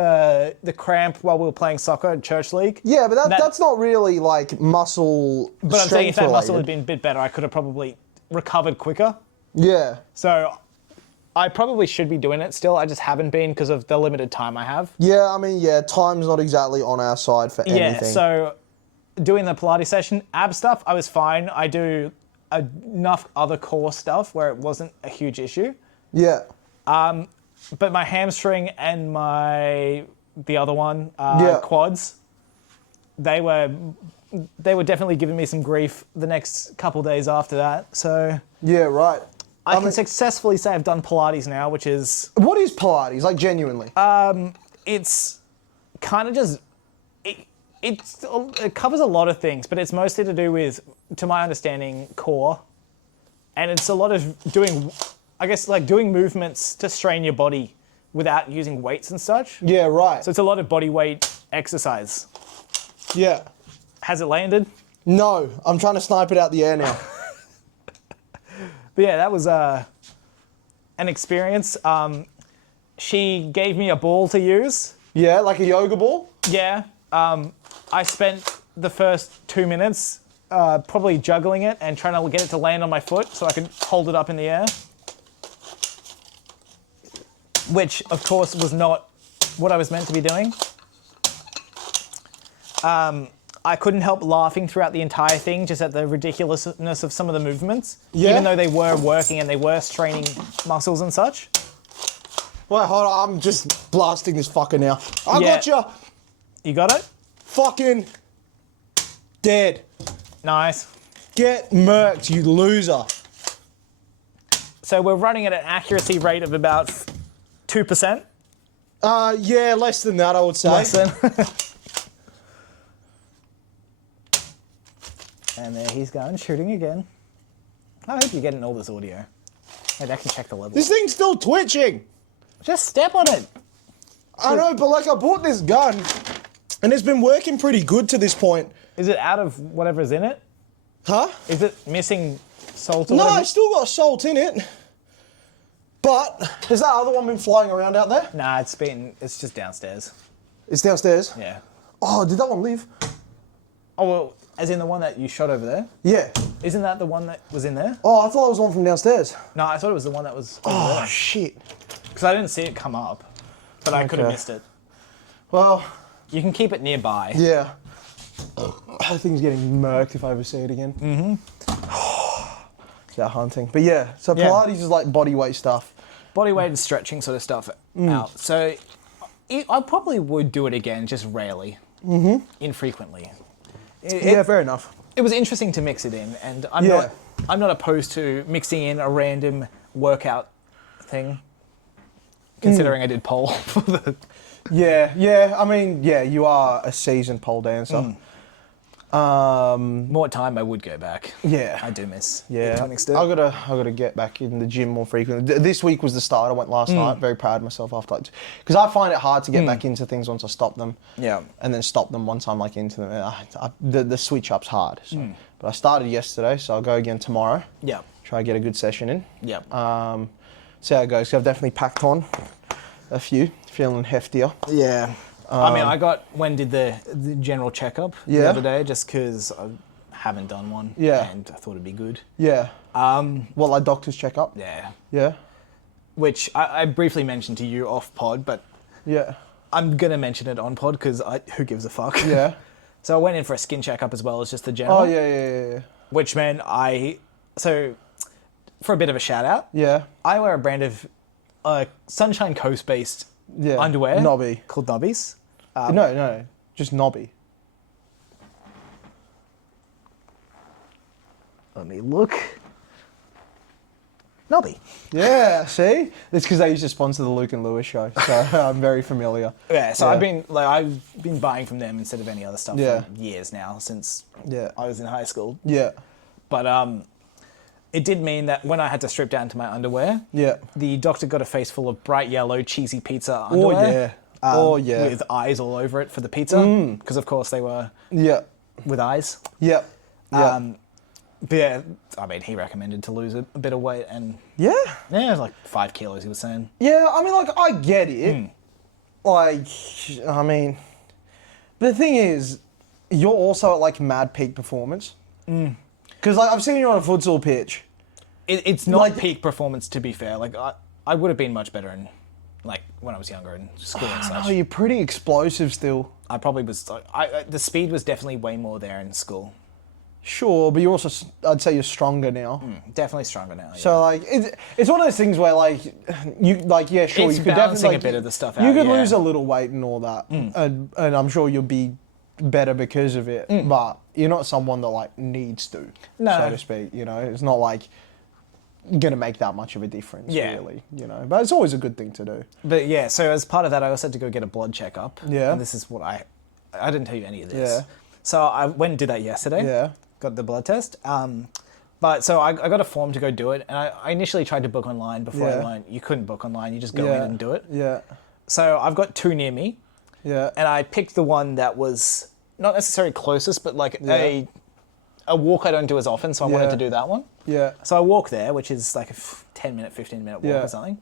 the cramp while we were playing soccer at church league. Yeah, but that's not really like muscle. But I'm saying if that muscle had related. been a bit better, I could have probably recovered quicker. Yeah. So I probably should be doing it still. I just haven't been because of the limited time I have. Yeah, I mean, yeah, time's not exactly on our side for anything. Yeah, so doing the Pilates session, ab stuff, I was fine. I do enough other core stuff where it wasn't a huge issue. Yeah. But my hamstring and the other one, Yeah. quads, they were definitely giving me some grief the next couple days after that. So Yeah, right. I can successfully say I've done Pilates now, which is What is Pilates, like genuinely? it's kind of just it covers a lot of things, but it's mostly to do with, to my understanding, core, and it's a lot of doing, I guess, like doing movements to strain your body without using weights and such. Yeah, right. So it's a lot of body weight exercise. Yeah. Has it landed? No, I'm trying to snipe it out the air now. But yeah, that was an experience. She gave me a ball to use. Yeah, like a yoga ball? Yeah. I spent the first 2 minutes probably juggling it and trying to get it to land on my foot so I could hold it up in the air. Which, of course, was not what I was meant to be doing. I couldn't help laughing throughout the entire thing, just at the ridiculousness of some of the movements. Yeah. Even though they were working and they were straining muscles and such. Wait, hold on, I'm just blasting this fucker now. I Yeah. got you. You got it? Fucking dead. Nice. Get murked, you loser. So we're running at an accuracy rate of about 2%. Yeah, less than that, I would say. Less than. And there he's going, shooting again. I hope you're getting all this audio. Maybe I can check the level. This thing's still twitching. Just step on it. I know, but like I bought this gun, and it's been working pretty good to this point. Is it out of whatever's in it? Huh? Is it missing salt or No, whatever? it's still got salt in it. But, has that other one been flying around out there? Nah, it's just downstairs. It's downstairs? Yeah. Oh, did that one live? Oh, well, as in the one that you shot over there? Yeah. Isn't that the one that was in there? Oh, I thought it was one from downstairs. No, I thought it was the one that was over Oh, there. shit. Because I didn't see it come up. But I could have Okay. missed it. Well, You can keep it nearby. yeah. That thing's getting murked if I ever see it again. Mm-hmm. It's out hunting. But yeah, so Yeah. Pilates is like body weight stuff. Body weight and stretching sort of stuff out. So I probably would do it again, just rarely, infrequently. Yeah, fair enough. It was interesting to mix it in, and Yeah. I'm not opposed to mixing in a random workout thing. Considering I did pole for the. Yeah. I mean, yeah, you are a seasoned pole dancer. More time, I would go back. Yeah. I do miss. Yeah, it to an extent. I gotta get back in the gym more frequently. This week was the start. I went last night. Very proud of myself after, because I find it hard to get back into things once I stop them. Yeah. And then stop them once I'm like into them. The switch up's hard. So. But I started yesterday, so I'll go again tomorrow. Yeah. Try to get a good session in. Yeah. See how it goes. 'Cause I've definitely packed on a few, feeling heftier. Yeah. I mean, I did the general checkup the Yeah. other day, just because I haven't done one. Yeah. And I thought it'd be good. Yeah. What, like doctor's checkup? Yeah. Yeah. Which I briefly mentioned to you off pod, but Yeah. I'm gonna mention it on pod because who gives a fuck? Yeah. So I went in for a skin checkup as well as just the general. Oh yeah. Which meant so for a bit of a shout out, Yeah. I wear a brand of Sunshine Coast based Yeah. underwear Nobby. called Nobbies. No, just knobby. Let me look. Nobby. Yeah, see? It's because they used to sponsor the Luke and Lewis show, so I'm very familiar. Yeah, so I've been buying from them instead of any other stuff Yeah. for years now, since Yeah. I was in high school. Yeah. But it did mean that when I had to strip down to my underwear, Yeah. the doctor got a face full of bright yellow cheesy pizza underwear. With eyes all over it for the pizza, because of course they were with eyes. Yeah. Yeah. But yeah, I mean, he recommended to lose a bit of weight, and Yeah. it was like 5 kilos, he was saying. Yeah, I mean, like, I get it. Like, I mean, the thing is, you're also at, like, mad peak performance. Because, like, I've seen you on a futsal pitch. It's not Like- peak performance, to be fair. Like, I would have been much better in, like, when I was younger in school and such. Oh, you're pretty explosive still. I probably was, the speed was definitely way more there in school. Sure, but you're also, I'd say you're stronger now. Definitely stronger now, yeah. So, like, it's one of those things where, like, you, like, yeah, sure, It's you could balancing definitely... a bit of the stuff You out, could yeah. lose a little weight and all that, and I'm sure you'll be better because of it, but you're not someone that, like, needs to, No. so to speak, you know? It's not, like, gonna make that much of a difference, Yeah. really, you know? But it's always a good thing to do. But yeah, so as part of that, I also had to go get a blood checkup. Yeah. And this is what I didn't tell you any of this. Yeah. So I went and did that yesterday. Yeah. Got the blood test. But so I got a form to go do it, and I initially tried to book online before I Yeah. learned you couldn't book online. You just go yeah. in and do it. Yeah. So I've got 2 near me, Yeah. and I picked the one that was not necessarily closest, but like Yeah. a walk I don't do as often, so I wanted Yeah. to do that one. Yeah. So I walk there, which is like a 10-minute, 15-minute walk Yeah. or something.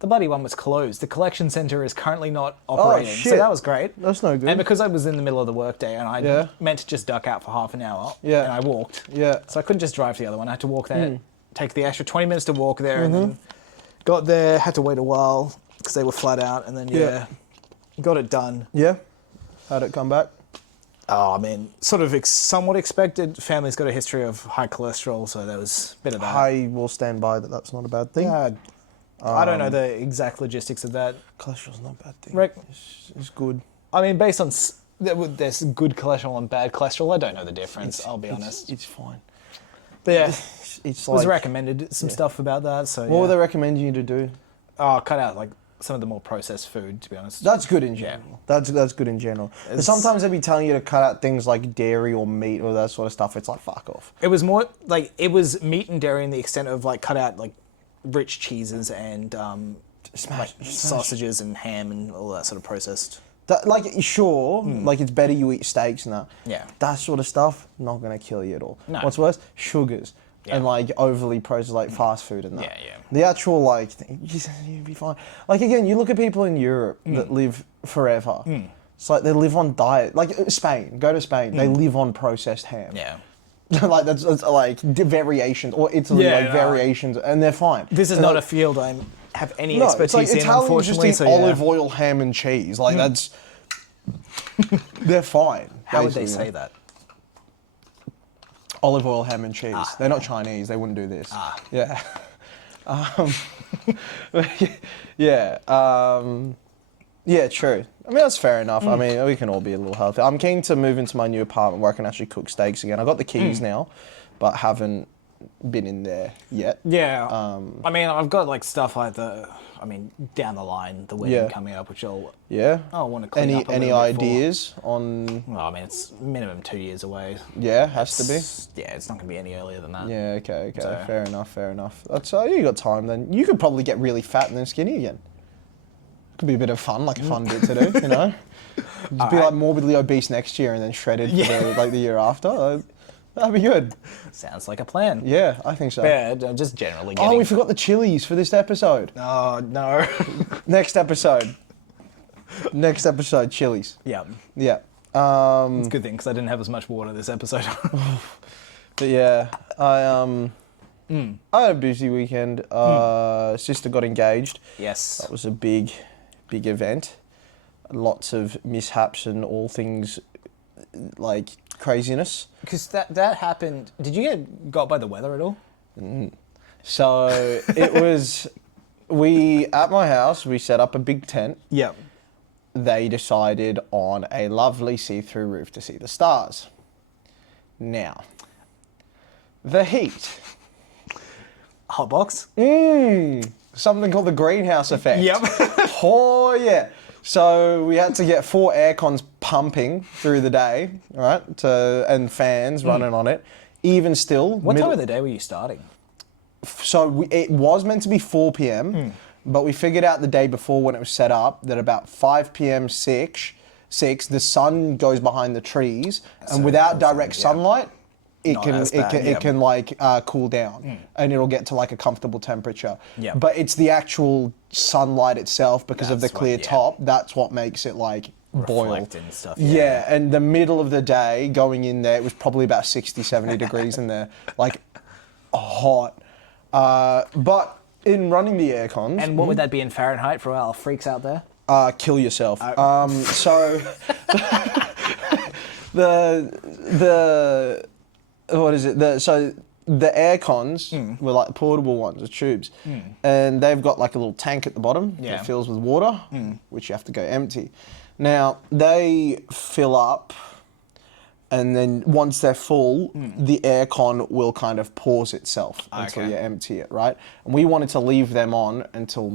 The bloody one was closed. The collection centre is currently not operating. So shit. that was great. That's no good. And because I was in the middle of the workday and I Yeah. meant to just duck out for half an hour, Yeah. and I walked. Yeah. So I couldn't just drive to the other one. I had to walk there, take the extra 20 minutes to walk there, and then got there, had to wait a while because they were flat out, and then, got it done. Yeah. How'd it come back? Oh, man, sort of somewhat expected. Family's got a history of high cholesterol, so there was a bit of that. I will stand by that. That's not a bad thing. Yeah, I don't know the exact logistics of that. Cholesterol's not a bad thing. It's good. I mean, based on there's good cholesterol and bad cholesterol, I don't know the difference. I'll be honest. It's fine. But yeah, It's was like, recommended some stuff about that. So what would they recommend you to do? cut out like some of the more processed food. To be honest, That's good in general. That's good in general. But sometimes they'd be telling you to cut out things like dairy or meat or that sort of stuff. It's like, fuck off. it was more like it was meat and dairy in the extent of like cut out like rich cheeses and Smash. sausages and ham and all that sort of processed. That, like, sure, like it's better you eat steaks and that. Yeah. That sort of stuff, not going to kill you at all. No. What's worse? Sugars. Yeah. And like overly processed, like fast food and that. Yeah, yeah. The actual, like, you'd be fine. Like, again, you look at people in Europe that live forever. It's like they live on diet. Like, Spain, go to Spain, they live on processed ham. Yeah. Like, that's like variations, or Italy, Yeah, like no. variations, and they're fine. This is And, not like, a field I have any no, expertise it's like in, Italians just unfortunately. eat So, yeah. olive oil, ham, and cheese. Like, that's... They're fine. How would they basically. say that? Olive oil, ham, and cheese. They're not Chinese. They wouldn't do this. Yeah. Yeah. Yeah, true. I mean, that's fair enough. I mean, we can all be a little healthy. I'm keen to move into my new apartment where I can actually cook steaks again. I got the keys now, but haven't been in there yet. Yeah. I mean, I've got like stuff like down the line, the wedding Yeah. coming up, which I'll want to clean Any up a little bit ideas on? Well, I mean, it's minimum 2 years away. Yeah, has to be. Yeah, it's not going to be any earlier than that. Yeah. Okay. So- Fair enough. That's you got time then. You could probably get really fat and then skinny again. Could be a bit of fun, like a fun bit to do, you know. Just be like morbidly obese next year and then shredded for the year after. That'd be good. Sounds like a plan. Yeah, I think so. Yeah, just generally getting... Oh, we forgot the chilies for this episode. Oh, no. Next episode, chilies. Yeah. Yeah. It's a good thing, because I didn't have as much water this episode. But yeah, I had a busy weekend. Sister got engaged. Yes. That was a big event. Lots of mishaps and all things like craziness. Because that happened... Did you get got by the weather at all? So it was, at my house, we set up a big tent. Yeah. They decided on a lovely see-through roof to see the stars. Now, the heat. hot box. Something called the greenhouse effect. Yep. Oh, yeah. So we had to get 4 aircons pumping through the day, right? And fans running on it. Even still. What time of the day were you starting? So it was meant to be 4 p.m., but we figured out the day before when it was set up that about 5 p.m., 6, the sun goes behind the trees, and without direct sunlight, it can like cool down, and it'll get to like a comfortable temperature. Yeah. But it's the actual sunlight itself because of the clear top. That's what makes it like boil. Reflect and stuff. Yeah, and the middle of the day going in there, it was probably about 60, 70 degrees in there, like hot. But in running the aircons... And what would that be in Fahrenheit for our freaks out there? Kill yourself. So the what is it? So the aircons were like portable ones, the tubes, and they've got like a little tank at the bottom that fills with water, which you have to go empty. Now they fill up. And then once they're full, the aircon will kind of pause itself until you empty it, right? And we wanted to leave them on until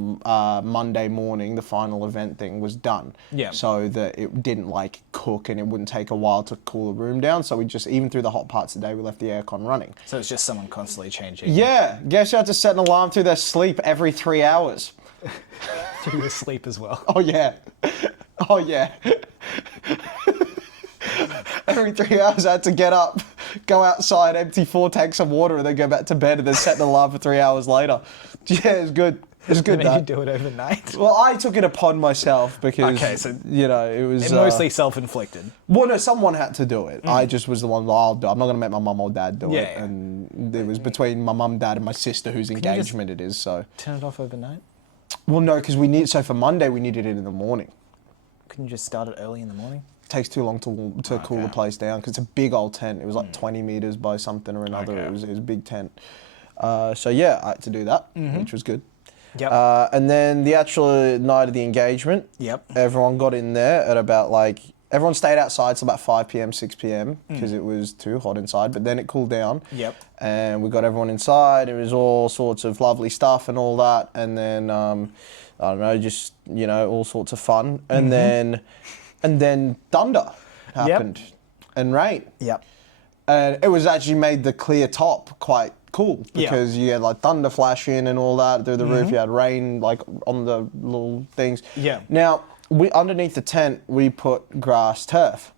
Monday morning, the final event thing was done. Yeah. So that it didn't like cook and it wouldn't take a while to cool the room down. So we just, even through the hot parts of the day, we left the aircon running. So it's just someone constantly changing. Yeah. Guess you had to set an alarm through their sleep every 3 hours. Through your sleep as well. Oh, yeah. Oh, yeah. Every 3 hours I had to get up, go outside, empty 4 tanks of water, and then go back to bed and then set an alarm for 3 hours later. Yeah, it was good. It was good. Did you do it overnight? Well, I took it upon myself because, you know, it was... mostly self-inflicted. Well, no, someone had to do it. I just was the one, I'll do it. I'm not going to make my mum or dad do it. And it was between my mum, dad, and my sister whose engagement it is, so... Turn it off overnight? Well, no, because so for Monday, we needed it in the morning. Couldn't you just start it early in the morning? Takes too long to cool the place down because it's a big old tent. It was like 20 meters by something or another. It was a big tent. So yeah, I had to do that, which was good. Yep. And then the actual night of the engagement, everyone got in there at about everyone stayed outside till about 5 p.m, 6 p.m. because it was too hot inside, but then it cooled down. Yep. And we got everyone inside. It was all sorts of lovely stuff and all that. And then, I don't know, just, you know, all sorts of fun. And then thunder happened and rain. Yep. And it was actually made the clear top quite cool because you had like thunder flashing and all that through the roof. You had rain like on the little things. Yeah. Now, underneath the tent, we put grass turf,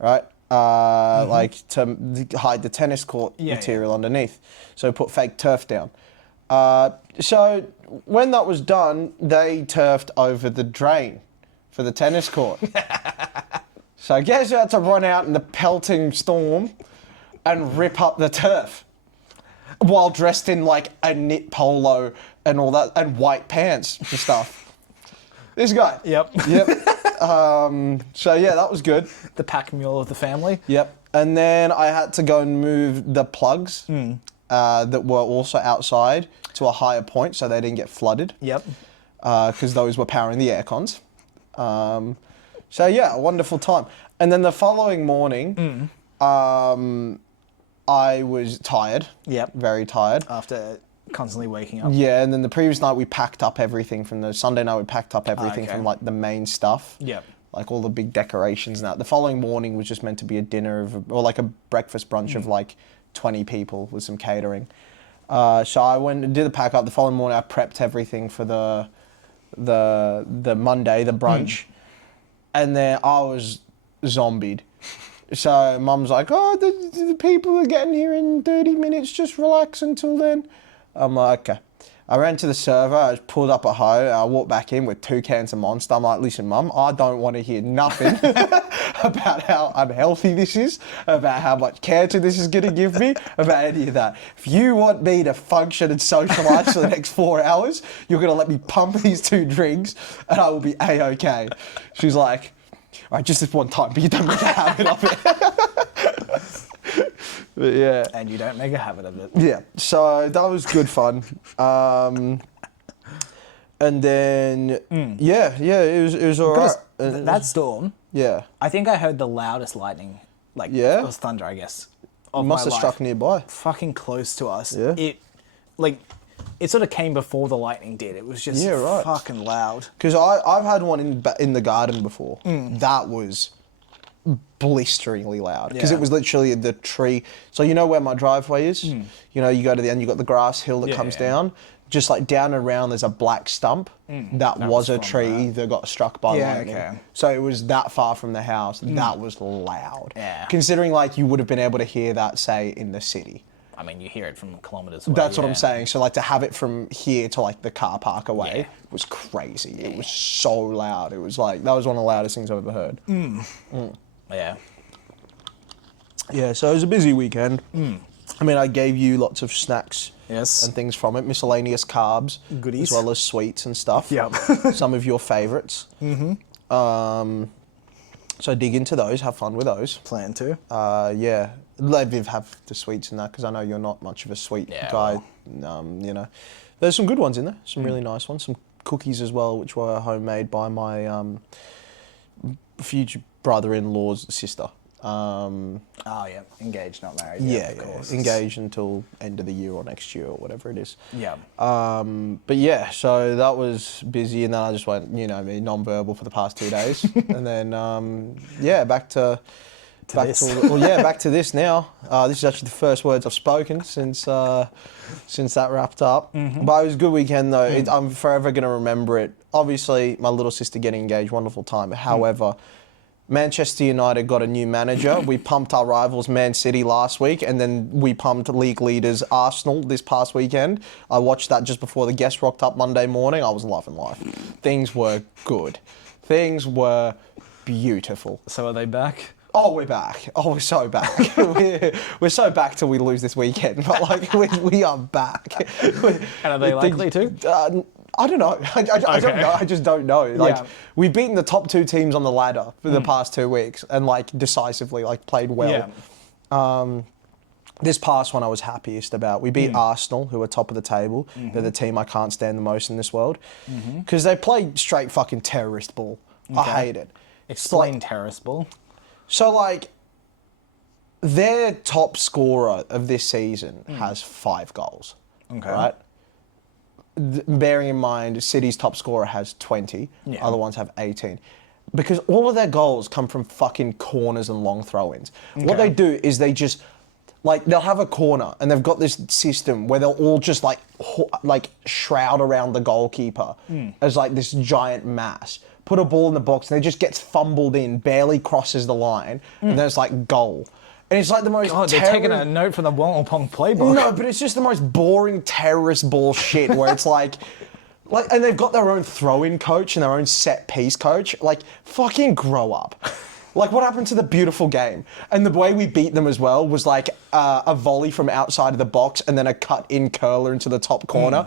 right? Like to hide the tennis court material underneath. So put fake turf down. So when that was done, they turfed over the drain for the tennis court. So I guess you had to run out in the pelting storm and rip up the turf while dressed in like a knit polo and all that and white pants and stuff. This guy. Yep. So yeah, that was good. The pack mule of the family. Yep. And then I had to go and move the plugs that were also outside to a higher point so they didn't get flooded. Yep. Because those were powering the aircons. So yeah, a wonderful time. And then the following morning, I was tired. Yep. Very tired. After constantly waking up. Yeah, and then the previous night we packed up everything from the Sunday night we packed up everything from like the main stuff. Yep. Like all the big decorations and that. The following morning was just meant to be a dinner or like a breakfast brunch of like 20 people with some catering. So I went and did the pack up. The following morning I prepped everything for the Monday, the brunch. And then I was zombied. So Mum's like, oh, the people are getting here in 30 minutes, just relax until then. I'm like, okay. I ran to the server, I just pulled up a hoe, I walked back in with 2 cans of Monster. I'm like, listen, Mum, I don't want to hear nothing about how unhealthy this is, about how much cancer this is going to give me, about any of that. If you want me to function and socialise for the next 4 hours, you're going to let me pump these 2 drinks and I will be A-okay. She's like, all right, just this one time, but you don't make a habit of it. But yeah. And you don't make a habit of it. Yeah, so that was good fun. And then, it was all right. That storm, I think I heard the loudest lightning, it was thunder, I guess, of must my have struck life. nearby. Fucking close to us. Yeah. It, like, it sort of came before the lightning did. It was just fucking loud. Because I've had one in the garden before. That was blisteringly loud because it was literally the tree. So you know where my driveway is? You know, you go to the end, you got the grass hill that comes down. Just like down and around, there's a black stump. That was a tree that got struck by lightning. Okay. So it was that far from the house. That was loud. Yeah. Considering like you would have been able to hear that, say, in the city. I mean, you hear it from kilometres away. That's what I'm saying. So like to have it from here to like the car park away was crazy. It was so loud. It was like, that was one of the loudest things I've ever heard. Yeah. Yeah, so it was a busy weekend. I mean, I gave you lots of snacks and things from it, miscellaneous carbs, goodies, as well as sweets and stuff. Yep. Some of your favourites. So dig into those, have fun with those. Plan to. Yeah, let Viv have the sweets and that because I know you're not much of a sweet guy. Well. You know, there's some good ones in there, some really nice ones, some cookies as well, which were homemade by my future brother-in-law's sister. Engaged, not married. Yeah, of course. Engaged until end of the year or next year or whatever it is. Yeah. But yeah, so that was busy, and then I just went, you know, non-verbal for the past 2 days, and then back to this now. This is actually the first words I've spoken since that wrapped up. But it was a good weekend though. I'm forever gonna remember it. Obviously, my little sister getting engaged, wonderful time. However, Manchester United got a new manager. We pumped our rivals Man City last week, and then we pumped league leaders Arsenal this past weekend. I watched that just before the guests rocked up Monday morning. I was loving life. Things were good. Things were beautiful. So are they back? Oh, we're back. Oh, we're so back. we're so back till we lose this weekend. But like, we are back. And are they likely to? I don't know. I don't know. I just don't know. Like, we've beaten the top 2 teams on the ladder for the past 2 weeks and like decisively like played well. Yeah. This past one I was happiest about. We beat Arsenal, who are top of the table. They're the team I can't stand the most in this world because they play straight fucking terrorist ball. I hate it. Explain terrorist ball. So like, their top scorer of this season has 5 goals. Okay. Right? Bearing in mind, City's top scorer has 20. Other ones have 18. Because all of their goals come from fucking corners and long throw-ins. Okay. What they do is they just, like, they'll have a corner and they've got this system where they'll all just, like shroud around the goalkeeper as, like, this giant mass. Put a ball in the box and it just gets fumbled in, barely crosses the line, and then it's, like, goal. And it's like the most. God, they're taking a note from the Wollongong playbook. No, but it's just the most boring terrorist bullshit where it's like, and they've got their own throw-in coach and their own set piece coach. Like, fucking grow up. Like, what happened to the beautiful game? And the way we beat them as well was like a volley from outside of the box and then a cut-in curler into the top corner.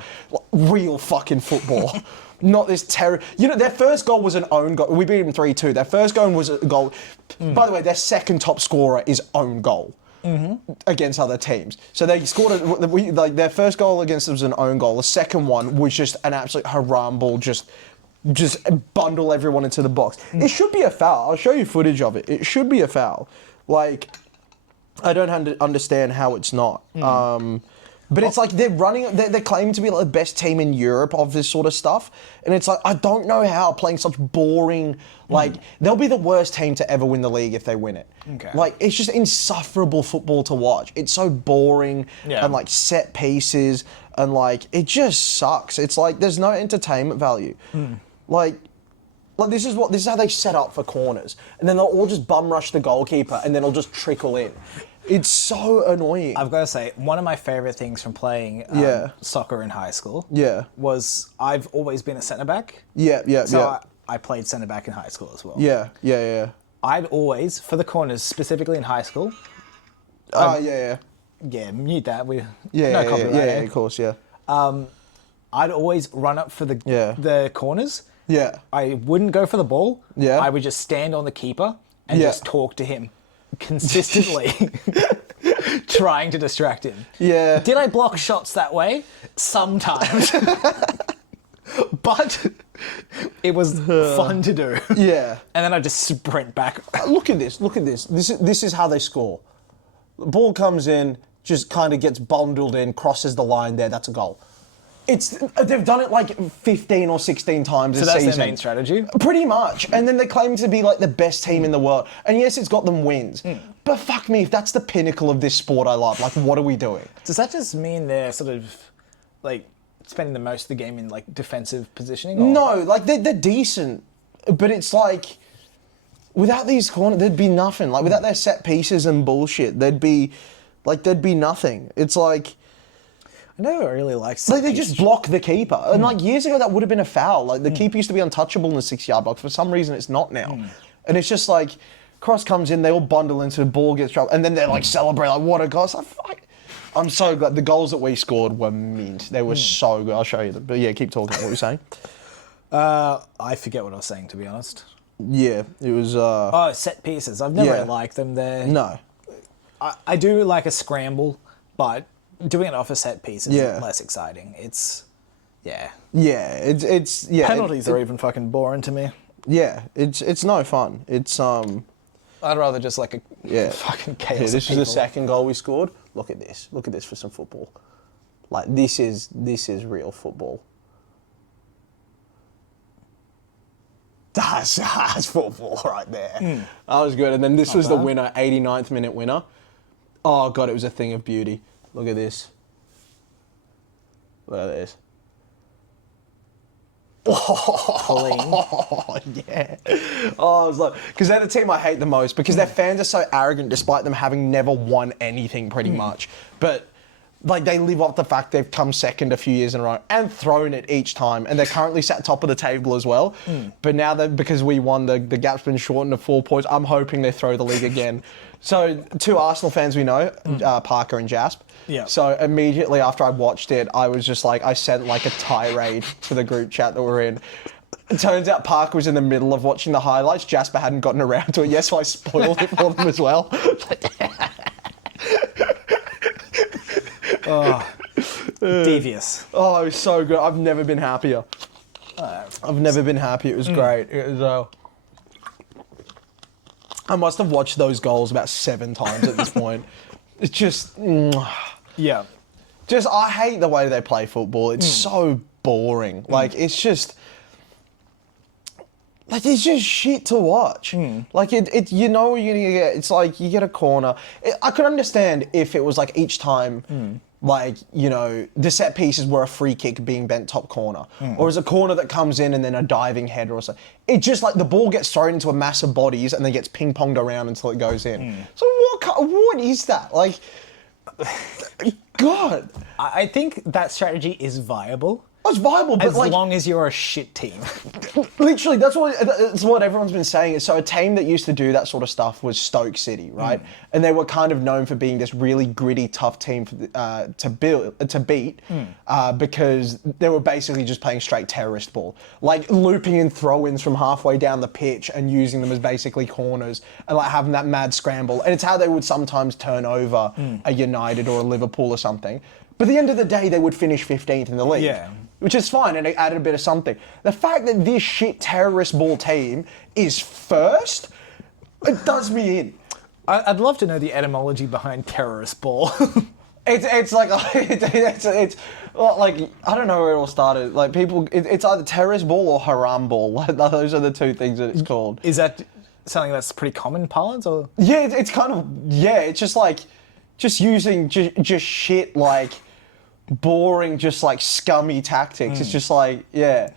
Real fucking football. Not this terror. You know, their first goal was an own goal. We beat them 3-2. Their first goal was a goal. By the way, their second top scorer is own goal against other teams. So they scored their first goal against us was an own goal. The second one was just an absolute haram ball, just bundle everyone into the box. It should be a foul. I'll show you footage of it. It should be a foul. Like, I don't understand how it's not. But it's like they're claiming to be like the best team in Europe of this sort of stuff. And it's like, I don't know how playing such boring, like, they'll be the worst team to ever win the league if they win it. Okay. Like, it's just insufferable football to watch. It's so boring and like set pieces and like, it just sucks. It's like, there's no entertainment value. Like this is how they set up for corners. And then they'll all just bum rush the goalkeeper and then it'll just trickle in. It's so annoying. I've got to say, one of my favourite things from playing soccer in high school was I've always been a centre-back. So I played centre-back in high school as well. Yeah. I'd always, for the corners, specifically in high school... Yeah, mute that. No copyright. Yeah, of course, yeah. I'd always run up for the corners. Yeah. I wouldn't go for the ball. Yeah. I would just stand on the keeper and just talk to him consistently, trying to distract him. Yeah. Did I block shots that way? Sometimes. But it was fun to do. Yeah. And then I just sprint back. Look at this. This is how they score. The ball comes in, just kind of gets bundled in, crosses the line there, that's a goal. They've done it like 15 or 16 times this season. So that's their main strategy? Pretty much. And then they claim to be like the best team in the world. And yes, it's got them wins. But fuck me, if that's the pinnacle of this sport I love, like what are we doing? Does that just mean they're sort of like spending the most of the game in like defensive positioning? Or? No, like they're decent. But it's like, without these corners, there'd be nothing. Like without their set pieces and bullshit, there'd be nothing. It's like, I never really liked like they just block the keeper. And like years ago, that would have been a foul. Like the keeper used to be untouchable in the 6-yard box. For some reason, it's not now. And it's just like, cross comes in, they all bundle into the ball, gets dropped, and then they're like celebrate like what a goal. It's like, I'm so glad the goals that we scored were mint. They were so good. I'll show you them. But yeah, keep talking. What were you saying? I forget what I was saying, to be honest. Yeah, it was. Oh, set pieces. I've never liked them. No. I do like a scramble, but doing it off a set piece is less exciting. Yeah, it's penalties are even fucking boring to me. Yeah, it's no fun. It's I'd rather just like a fucking chaos. Yeah, this is the second goal we scored. Look at this. Look at this for some football. Like this is real football. That's football right there. That was good. And then this was the winner, 89th minute winner. Oh god, it was a thing of beauty. Look at this. Look at this. Clean. Yeah. Oh, I was like, because they're the team I hate the most because their fans are so arrogant despite them having never won anything pretty much. But like they live off the fact they've come second a few years in a row and thrown it each time. And they're currently sat top of the table as well. But now that because we won, the gap's been shortened to 4 points, I'm hoping they throw the league again. So 2 Arsenal fans we know, Parker and Jasp. Yeah. So immediately after I watched it, I was just like, I sent like a tirade to the group chat that we're in. It turns out Parker was in the middle of watching the highlights. Jasper hadn't gotten around to it yet, so I spoiled it for them as well. Devious. Oh, it was so good. I've never been happier. I've never been happy. It was great. It was. I must have watched those goals about 7 times at this point. It's just. Yeah. Just, I hate the way they play football. It's so boring. Like, it's just. Like, it's just shit to watch. Like, you know what you're going to get. It's like, you get a corner. I could understand if it was like each time, like, you know, the set pieces were a free kick being bent top corner. Or it's a corner that comes in and then a diving header or something. It just, like, the ball gets thrown into a mass of bodies and then gets ping-ponged around until it goes in. So what is that? Like, God. I think that strategy is viable. It's viable, but as long as you're a shit team. Literally, that's what everyone's been saying. So a team that used to do that sort of stuff was Stoke City, right? And they were kind of known for being this really gritty, tough team to beat because they were basically just playing straight terrorist ball, like looping in throw-ins from halfway down the pitch and using them as basically corners and like having that mad scramble. And it's how they would sometimes turn over a United or a Liverpool or something. But at the end of the day, they would finish 15th in the league. Yeah. Which is fine, and it added a bit of something. The fact that this shit terrorist ball team is first, it does me in. I'd love to know the etymology behind terrorist ball. It's like it's like I don't know where it all started. Like people, it's either terrorist ball or haram ball. Like, those are the 2 things that it's called. Is that something that's pretty common parlance, or? Yeah, it's kind of It's just like using just shit like. Boring, just like scummy tactics. It's just like, Then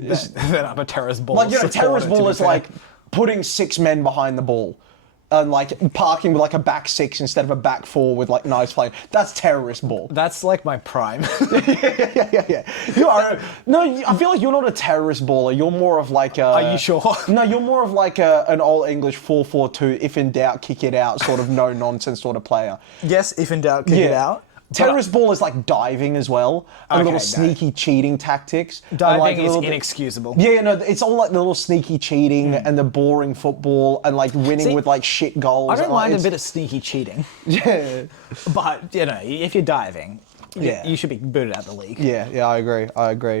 I'm a terrorist ball. Like, you know, terrorist ball is like putting 6 men behind the ball and like parking with like a back 6 instead of a back 4 with like nice play. That's terrorist ball. That's like my prime. Yeah. You are. No, I feel like you're not a terrorist baller. You're more of like a. Are you sure? No, you're more of like an old English 4-4-2. If in doubt, kick it out. Sort of no nonsense sort of player. Yes, if in doubt, kick it out. Terrorist ball is like diving as well, and little sneaky cheating tactics. Diving is inexcusable. Yeah, no, it's all like the little sneaky cheating and the boring football and like winning with like shit goals. I don't mind a bit of sneaky cheating. Yeah. But, you know, if you're diving, you should be booted out of the league. Yeah, I agree.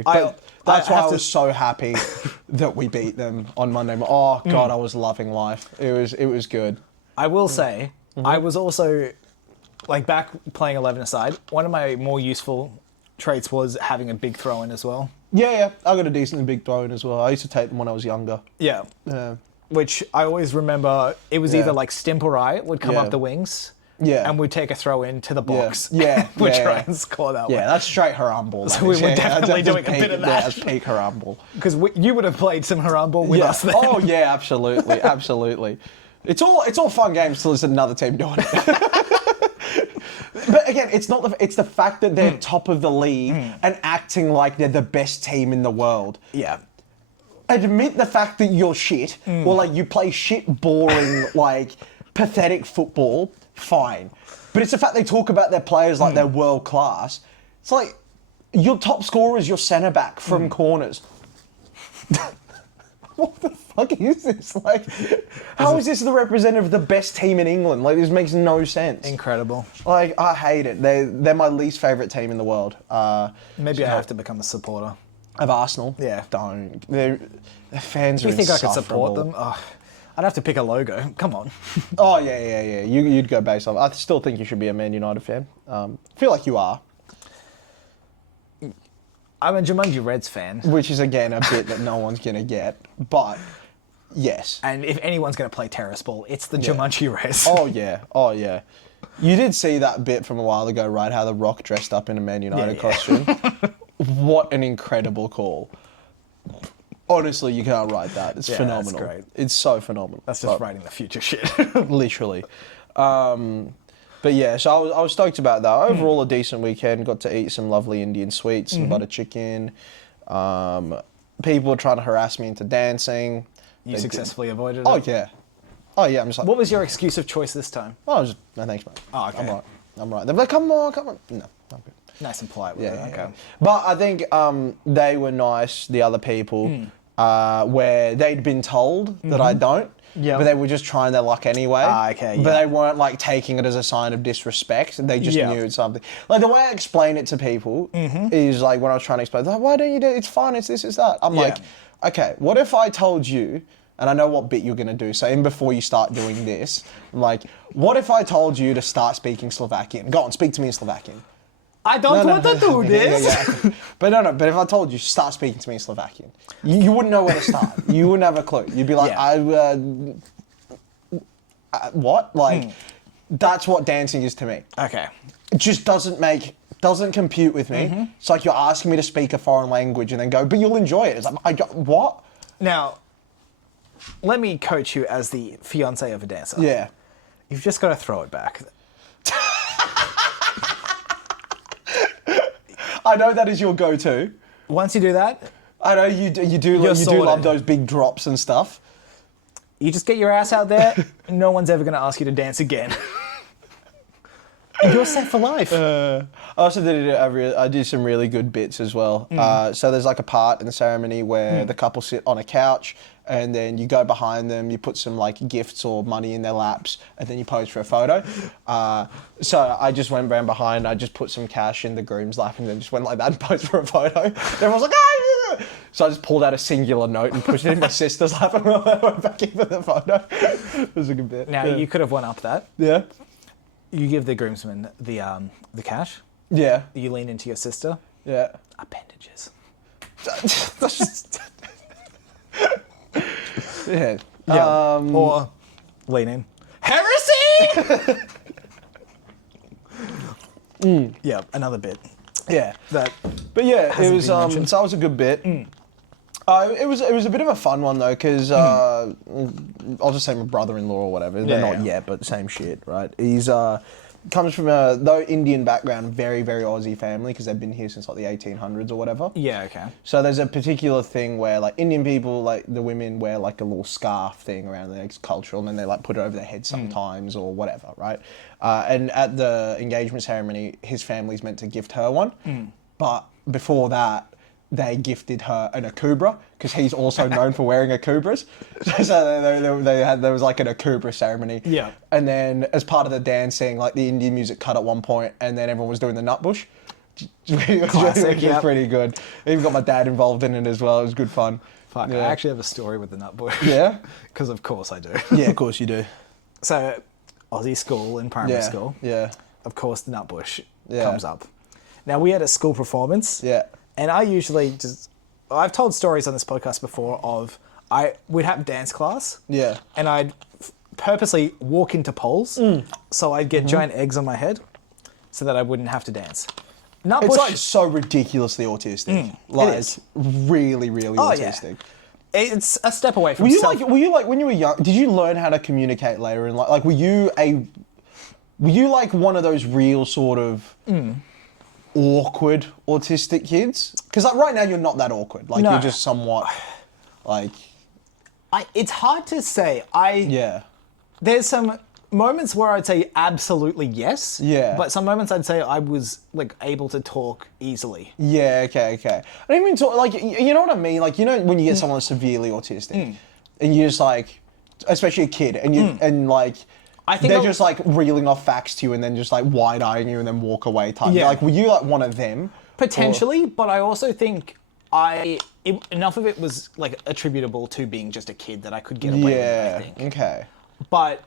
But that's why I was so happy that we beat them on Monday. Oh, God, I was loving life. It was good. I will say, I was also... Like back playing 11 aside, one of my more useful traits was having a big throw in as well. Yeah. I got a decently big throw in as well. I used to take them when I was younger. Yeah. Yeah. Which I always remember, it was either like Stimp or I would come up the wings. Yeah. And we'd take a throw in to the box. Yeah. We'd try and score that one. Yeah, that's straight haram-ball. So we were definitely doing a bit of that. Yeah, that's peak haram-ball. Because you would have played some haram-ball with us then. Oh, yeah, absolutely. Absolutely. It's all fun games till there's another team doing it. But again, it's the fact that they're top of the league and acting like they're the best team in the world. Yeah. Admit the fact that you're shit, or like you play shit, boring, like pathetic football. Fine, but it's the fact they talk about their players like they're world class. It's like your top scorer is your centre back from corners. What the fuck is this? Like, how is this the representative of the best team in England? Like, this makes no sense. Incredible. Like, I hate it. They're my least favourite team in the world. Maybe I have to become a supporter of Arsenal. Yeah. Don't. Their fans Do are you think I could insufferable. support them? Oh, I'd have to pick a logo. Come on. Oh, yeah. You'd go based off. I still think you should be a Man United fan. Feel like you are. I'm a Jumanji Reds fan. Which is, again, a bit that no one's going to get. But, yes. And if anyone's going to play terrace ball, it's the Jumanji Reds. Oh, yeah. You did see that bit from a while ago, right? How The Rock dressed up in a Man United costume. What an incredible call. Honestly, you can't write that. It's phenomenal. That's great. It's so phenomenal. That's just writing the future shit. Literally. But yeah, so I was stoked about that. Overall, a decent weekend. Got to eat some lovely Indian sweets, some butter chicken. People were trying to harass me into dancing. You successfully avoided it? Oh, yeah. I'm just like... What was your excuse of choice this time? No, thanks, mate. Oh, okay. I'm right. They're like, come on. No, I'm good. Nice and polite with it. Okay. But I think they were nice, the other people, where they'd been told that I don't. Yeah. But they were just trying their luck anyway. Okay, But they weren't like taking it as a sign of disrespect. They just Yeah. knew it's something. Like the way I explain it to people is like when I was trying to explain, like, why don't you do it? It's fun, it's this, it's that. I'm like, okay, what if I told you, and I know what bit you're going to do, so even before you start doing this, I'm like, what if I told you to start speaking Slovakian? Go on, speak to me in Slovakian. I don't want to do this. Yeah. But if I told you, start speaking to me in Slovakian, you wouldn't know where to start. You wouldn't have a clue. You'd be like, what? Like, that's what dancing is to me. Okay. It just doesn't compute with me. It's like you're asking me to speak a foreign language and then go, but you'll enjoy it. It's like, what? Now, let me coach you as the fiance of a dancer. Yeah. You've just got to throw it back. I know that is your go-to. Once you do that, I know you do love those big drops and stuff. you just get your ass out there. No one's ever going to ask you to dance again. You're set for life. I also I did some really good bits as well. So there's like a part in the ceremony where the couple sit on a couch and then you go behind them, you put some like gifts or money in their laps, and then you pose for a photo. So I just went around behind, I just put some cash in the groom's lap and then just went like that and posed for a photo. Everyone was like, ah! So I just pulled out a singular note and pushed it in my sister's lap and went back in for the photo. It was a good bit. Now, you could have one up that. Yeah. You give the groomsman the cash. Yeah. You lean into your sister. Yeah. Appendages. That's just... Yeah. Or lean in. Heresy! Yeah, another bit. Yeah. That But yeah, it hasn't was been mentioned. so that was a good bit. It was a bit of a fun one though, because I'll just say my brother-in-law or whatever. They're not yet, but same shit, right? He's comes from a though Indian background, very very Aussie family because they've been here since like the 1800s or whatever. Yeah, okay. So there's a particular thing where like Indian people, like the women wear like a little scarf thing around their neck, cultural, and then they like put it over their head sometimes or whatever, right? And at the engagement ceremony, his family's meant to gift her one, but before that, they gifted her an akubra because he's also known for wearing akubras. So there was like an akubra ceremony. Yeah. And then as part of the dancing, like the Indian music cut at one point, and then everyone was doing the nutbush. Classic, Which was pretty good. I even got my dad involved in it as well. It was good fun. Fuck, Yeah. I actually have a story with the nutbush. Yeah? Because of course I do. Yeah, of course you do. So, Aussie school in primary school. Yeah. Of course, the nutbush Yeah. comes up. Now, we had a school performance. Yeah. And I usually I've told stories on this podcast before of, we'd have dance class. Yeah. And I'd purposely walk into poles. So I'd get giant eggs on my head so that I wouldn't have to dance. It's like so ridiculously autistic. Like, It is. really, really autistic. Yeah. It's a step away from Were you like when you were young, did you learn how to communicate later in life? Like, were you like one of those real sort of awkward autistic kids? Because like right now you're not that awkward. Like you're just somewhat like. It's hard to say. There's some moments where I'd say absolutely yes. Yeah. But some moments I'd say I was like able to talk easily. Yeah. Okay. I don't even talk like you know what I mean. Like you know when you get someone severely autistic, and you're just like, especially a kid, and you and like. I think they're just like reeling off facts to you and then just like wide-eyeing you and then walk away type. Yeah. Like, were you like one of them? Potentially, but I also think enough of it was like attributable to being just a kid that I could get away with it, I think. Okay. But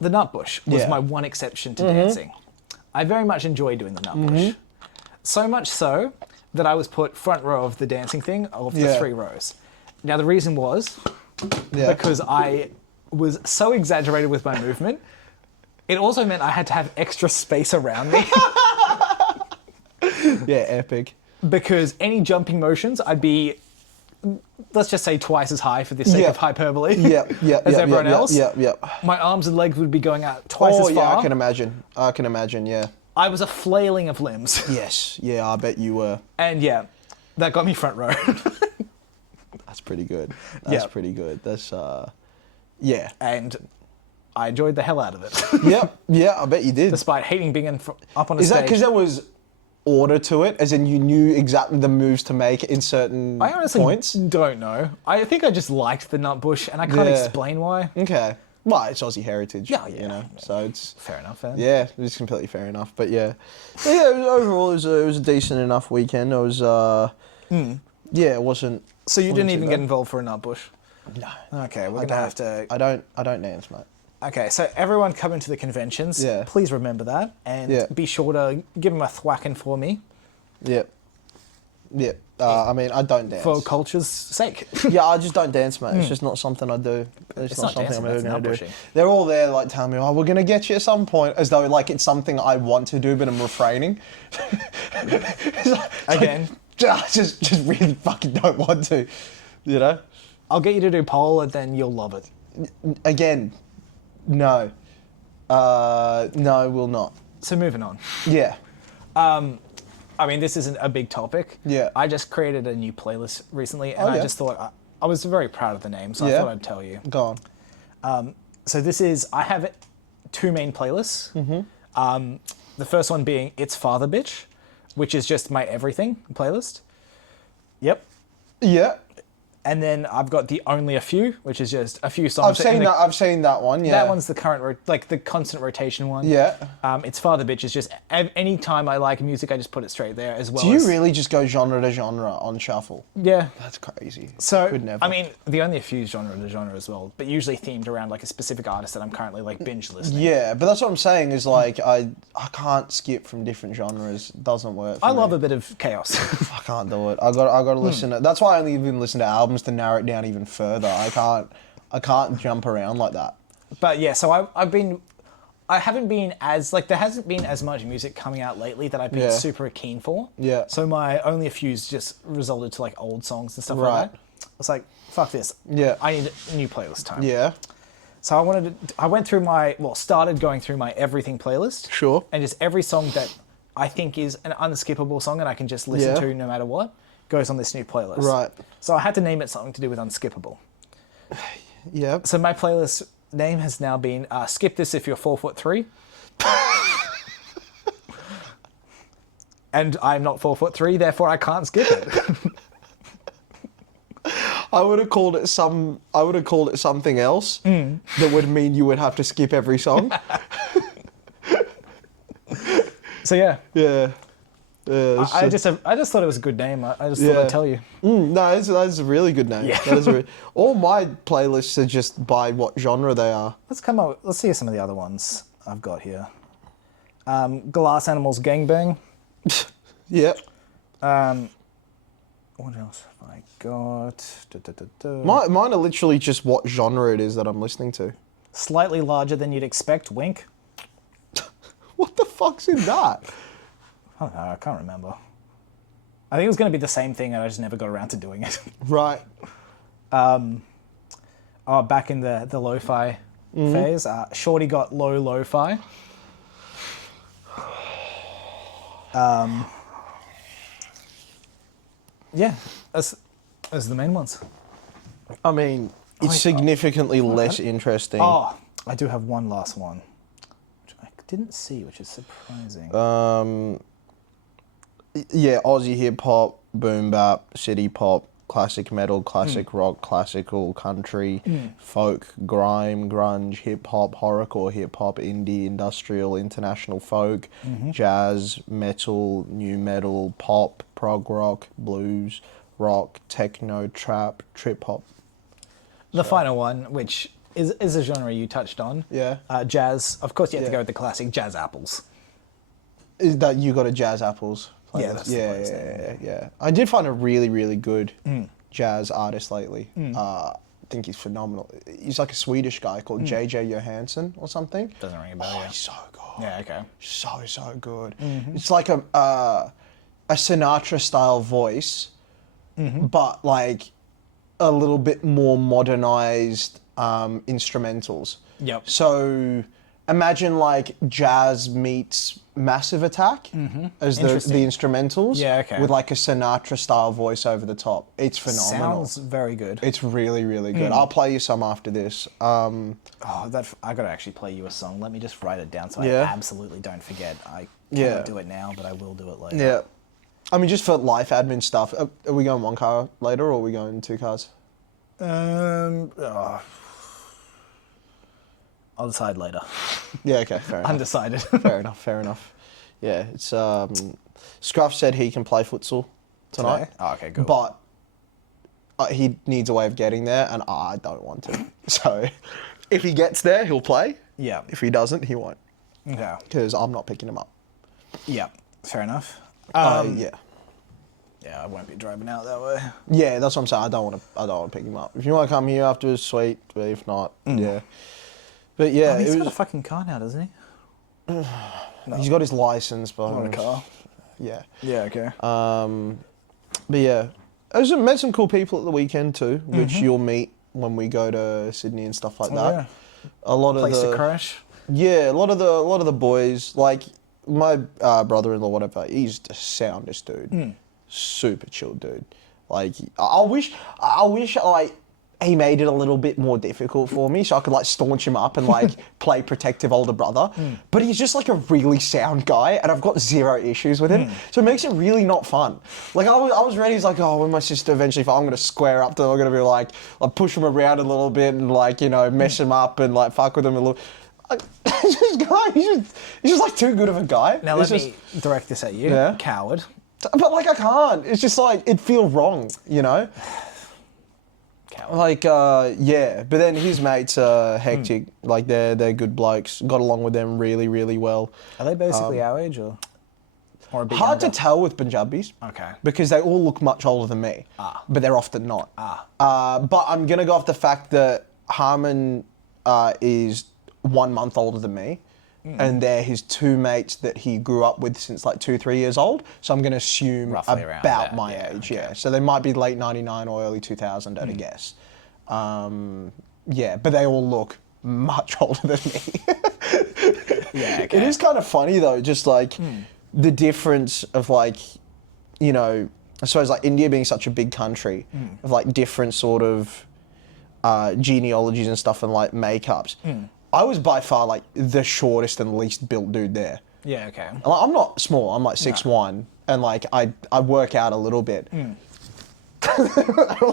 the Nutbush was my one exception to dancing. I very much enjoyed doing the Nutbush. So much so that I was put front row of the dancing thing of the 3 rows. Now the reason was because I was so exaggerated with my movement. It also meant I had to have extra space around me. Yeah, epic. Because any jumping motions, I'd be, let's just say, twice as high for the sake of hyperbole as everyone else. My arms and legs would be going out twice as far. I can imagine, yeah. I was a flailing of limbs. Yes, yeah, I bet you were. And yeah, that got me front row. That's pretty good. That's pretty good. That's, yeah. And I enjoyed the hell out of it. Yeah, I bet you did. Despite hating being up on a stage. Is that because there was order to it, as in you knew exactly the moves to make in certain points? I honestly don't know. I think I just liked the Nutbush, and I can't explain why. Okay. Well, it's Aussie heritage. Yeah. You know, so it's... Fair enough, man. Yeah, it's completely fair enough. But yeah. But yeah, overall, it was a decent enough weekend. It was, yeah, it wasn't... So you didn't even get involved for a Nutbush? No. Okay, we're gonna have to. I don't dance, mate. Okay, so everyone coming to the conventions, please remember that, and be sure to give them a thwacking for me. Yep. I mean, I don't dance. For culture's sake. Yeah, I just don't dance, mate. It's just not something I do. It's not something dancing, I'm ever going to do. Nutbushing. They're all there, like, telling me, oh, we're going to get you at some point, as though, like, it's something I want to do, but I'm refraining. Again. Just really fucking don't want to, you know? I'll get you to do pole, and then you'll love it. Again, no. No, we'll not. So moving on. Yeah. I mean, this isn't a big topic. Yeah. I just created a new playlist recently, and I just thought, I was very proud of the name, so I thought I'd tell you. Go on. So this is, I have 2 main playlists. The first one being It's Father Bitch, which is just my everything playlist. Yep. Yeah. And then I've got the Only a Few, which is just a few songs. I've seen that one. Yeah, that one's the current, like the constant rotation one. Yeah. It's Father Bitch is just any time I like music, I just put it straight there as well. Do you really just go genre to genre on shuffle? Yeah. That's crazy. So could never. I mean, the Only a Few is genre to genre as well, but usually themed around like a specific artist that I'm currently like binge listening. Yeah, but that's what I'm saying is like I can't skip from different genres. It doesn't work. I love a bit of chaos. I can't do it. I got to listen to. That's why I only even listen to albums to narrow it down even further. I can't jump around like that. But yeah, so I haven't been as like there hasn't been as much music coming out lately that I've been super keen for. Yeah. So my Only a Few's just resulted to like old songs and stuff like that. It's like fuck this. Yeah. I need a new playlist time. Yeah. So started going through my everything playlist. Sure. And just every song that I think is an unskippable song and I can just listen to no matter what goes on this new playlist. Right. So I had to name it something to do with unskippable. Yeah. So my playlist name has now been Skip This If You're 4'3". And I'm not 4'3", therefore I can't skip it. I would have called it something else that would mean you would have to skip every song. So yeah. Yeah. I just thought it was a good name. I just thought I'd tell you. No, that's a really good name. Yeah. All my playlists are just by what genre they are. Let's see some of the other ones I've got here. Glass Animals Gangbang. Yep. What else have I got? Mine are literally just what genre it is that I'm listening to. Slightly larger than you'd expect, wink. What the fuck's in that? I don't know, I can't remember. I think it was going to be the same thing and I just never got around to doing it. Right. Back in the lo-fi phase, Shorty got low lo-fi. Yeah, that's the main ones. I mean, it's significantly less interesting. Oh, I do have one last one, which I didn't see, which is surprising. Yeah, Aussie hip hop, boom bap, city pop, classic metal, classic rock, classical country, folk, grime, grunge, hip hop, horrorcore hip hop, indie, industrial, international folk, jazz, metal, new metal, pop, prog rock, blues, rock, techno, trap, trip hop. The final one, which is a genre you touched on. Yeah. Jazz. Of course, you have to go with the classic jazz apples. Is that you got a Jazz Apples? Yeah, that's the latest thing. Yeah. I did find a really, really good jazz artist lately. I think he's phenomenal. He's like a Swedish guy called JJ Johansson or something. Doesn't ring a bell. Oh, Yeah. he's so good. Yeah. Okay. So good. It's like a Sinatra style voice, but like a little bit more modernized instrumentals. Yep. So imagine like jazz meets Massive Attack as the instrumentals. Yeah, okay. With like a Sinatra style voice over the top. It's phenomenal. Sounds very good. It's really, really good. I'll play you some after this. I gotta actually play you a song. Let me just write it down so I absolutely don't forget. I can't do it now, but I will do it later. Yeah. I mean, just for life admin stuff, are we going one car later or are we going two cars? I'll decide later. Yeah, okay, fair enough. Undecided. Fair enough. Yeah, it's Scruff said he can play futsal tonight. Today? Oh, okay, good. But he needs a way of getting there, and I don't want to. So if he gets there, he'll play. Yeah. If he doesn't, he won't. Okay. Because I'm not picking him up. Yeah. Fair enough. Yeah. Yeah, I won't be driving out that way. Yeah, that's what I'm saying. I don't want to pick him up. If you want to come here afterwards, sweet. But if not, yeah. But yeah, He's got a fucking car now, doesn't he? No. He's got his license, but Not a car. Yeah. Yeah. Okay. But yeah, I met some cool people at the weekend too, which you'll meet when we go to Sydney and stuff like that. Yeah. A lot of Place to crash. Yeah, a lot of the boys, like my brother-in-law, whatever. He's the soundest dude. Super chill dude. Like I wish like he made it a little bit more difficult for me so I could like staunch him up and like play protective older brother. But he's just like a really sound guy and I've got zero issues with him. So it makes it really not fun. Like I was ready, he's like, oh, when my sister eventually, I'm going to square up to him, I'm going to be like push him around a little bit and like, you know, mess him up and like fuck with him a little. Like, this guy, he's just like too good of a guy. Now let me direct this at you. Yeah. Coward. But like I can't. It's just like, it feels wrong, you know? Like, yeah, but then his mates are hectic. Like, they're good blokes. Got along with them really, really well. Are they basically our age or a bit Hard younger? to tell with Punjabis. Okay. Because they all look much older than me. But they're often not. But I'm going to go off the fact that Harmon is 1 month older than me. And they're his two mates that he grew up with since like 2-3 years old. So I'm going to assume Roughly around about that, my yeah, age, okay. yeah. So they might be late 99 or early 2000 at a guess. Yeah, but they all look much older than me. Yeah, okay. It is kind of funny though, just like the difference of like, you know, I suppose like India being such a big country of like different sort of genealogies and stuff and like makeups. I was by far like the shortest and least built dude there. Yeah, okay. And, like, I'm not small, I'm like 6'1", and like I work out a little bit. I'm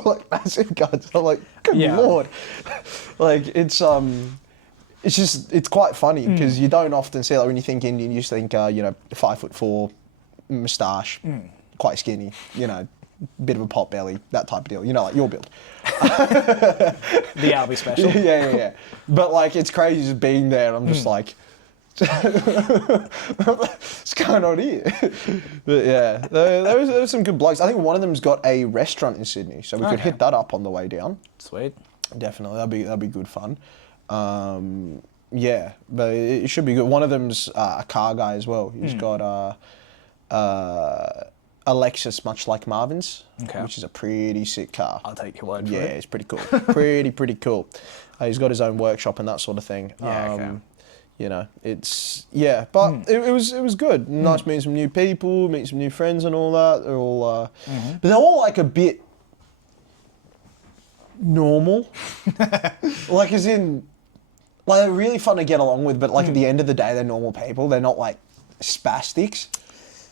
like massive guns. I'm like, good lord. Like it's just, it's quite funny because you don't often see, like when you think Indian, you just think, you know, 5'4", moustache, quite skinny, you know, bit of a pot belly, that type of deal. You know, like your build. The Albi special. Yeah. But like, it's crazy just being there. I'm just like, What's going on here? But yeah, there was some good blokes. I think one of them's got a restaurant in Sydney, so we could hit that up on the way down. Sweet. Definitely, that'd be good fun. Yeah, but it should be good. One of them's a car guy as well. He's got a Lexus, much like Marvin's, which is a pretty sick car. I'll take your word for it. it. Yeah, it's pretty cool. pretty cool. He's got his own workshop and that sort of thing. You know, it's but it was good. Nice meeting some new people, meeting some new friends and all that. They're all, but they're all like a bit normal, like as in, like they're really fun to get along with. But like at the end of the day, they're normal people. They're not like spastics.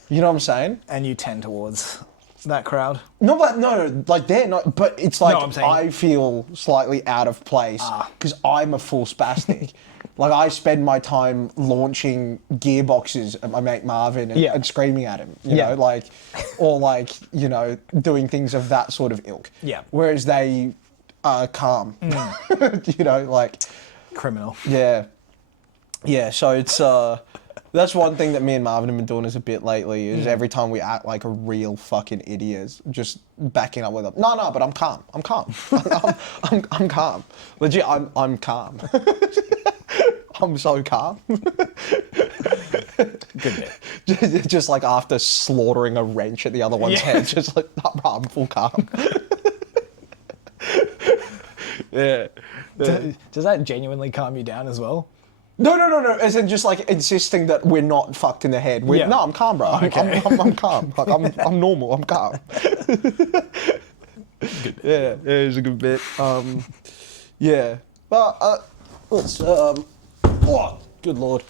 You know what I'm saying? And you tend towards that crowd. No, like they're not. But it's like I'm saying, I feel slightly out of place because I'm a full spastic. Like, I spend my time launching gearboxes at my mate Marvin and screaming at him, you know, like, or like, you know, doing things of that sort of ilk. Yeah. Whereas they are calm, you know, like. Criminal. Yeah. Yeah, so it's, that's one thing that me and Marvin have been doing as a bit lately is every time we act like a real fucking idiot, just backing up with them. No, but I'm calm. I'm calm. I'm calm. Legit, I'm calm. I'm so calm. Good bit. Just like after slaughtering a wrench at the other one's head, just like, nah, bro, I'm full calm. Yeah. Does that genuinely calm you down as well? No. As in just like insisting that we're not fucked in the head. No, I'm calm, bro. Okay. I'm calm. Like, I'm normal. I'm calm. Good bit. Yeah, it was a good bit. Yeah, but let's. Oh, good lord.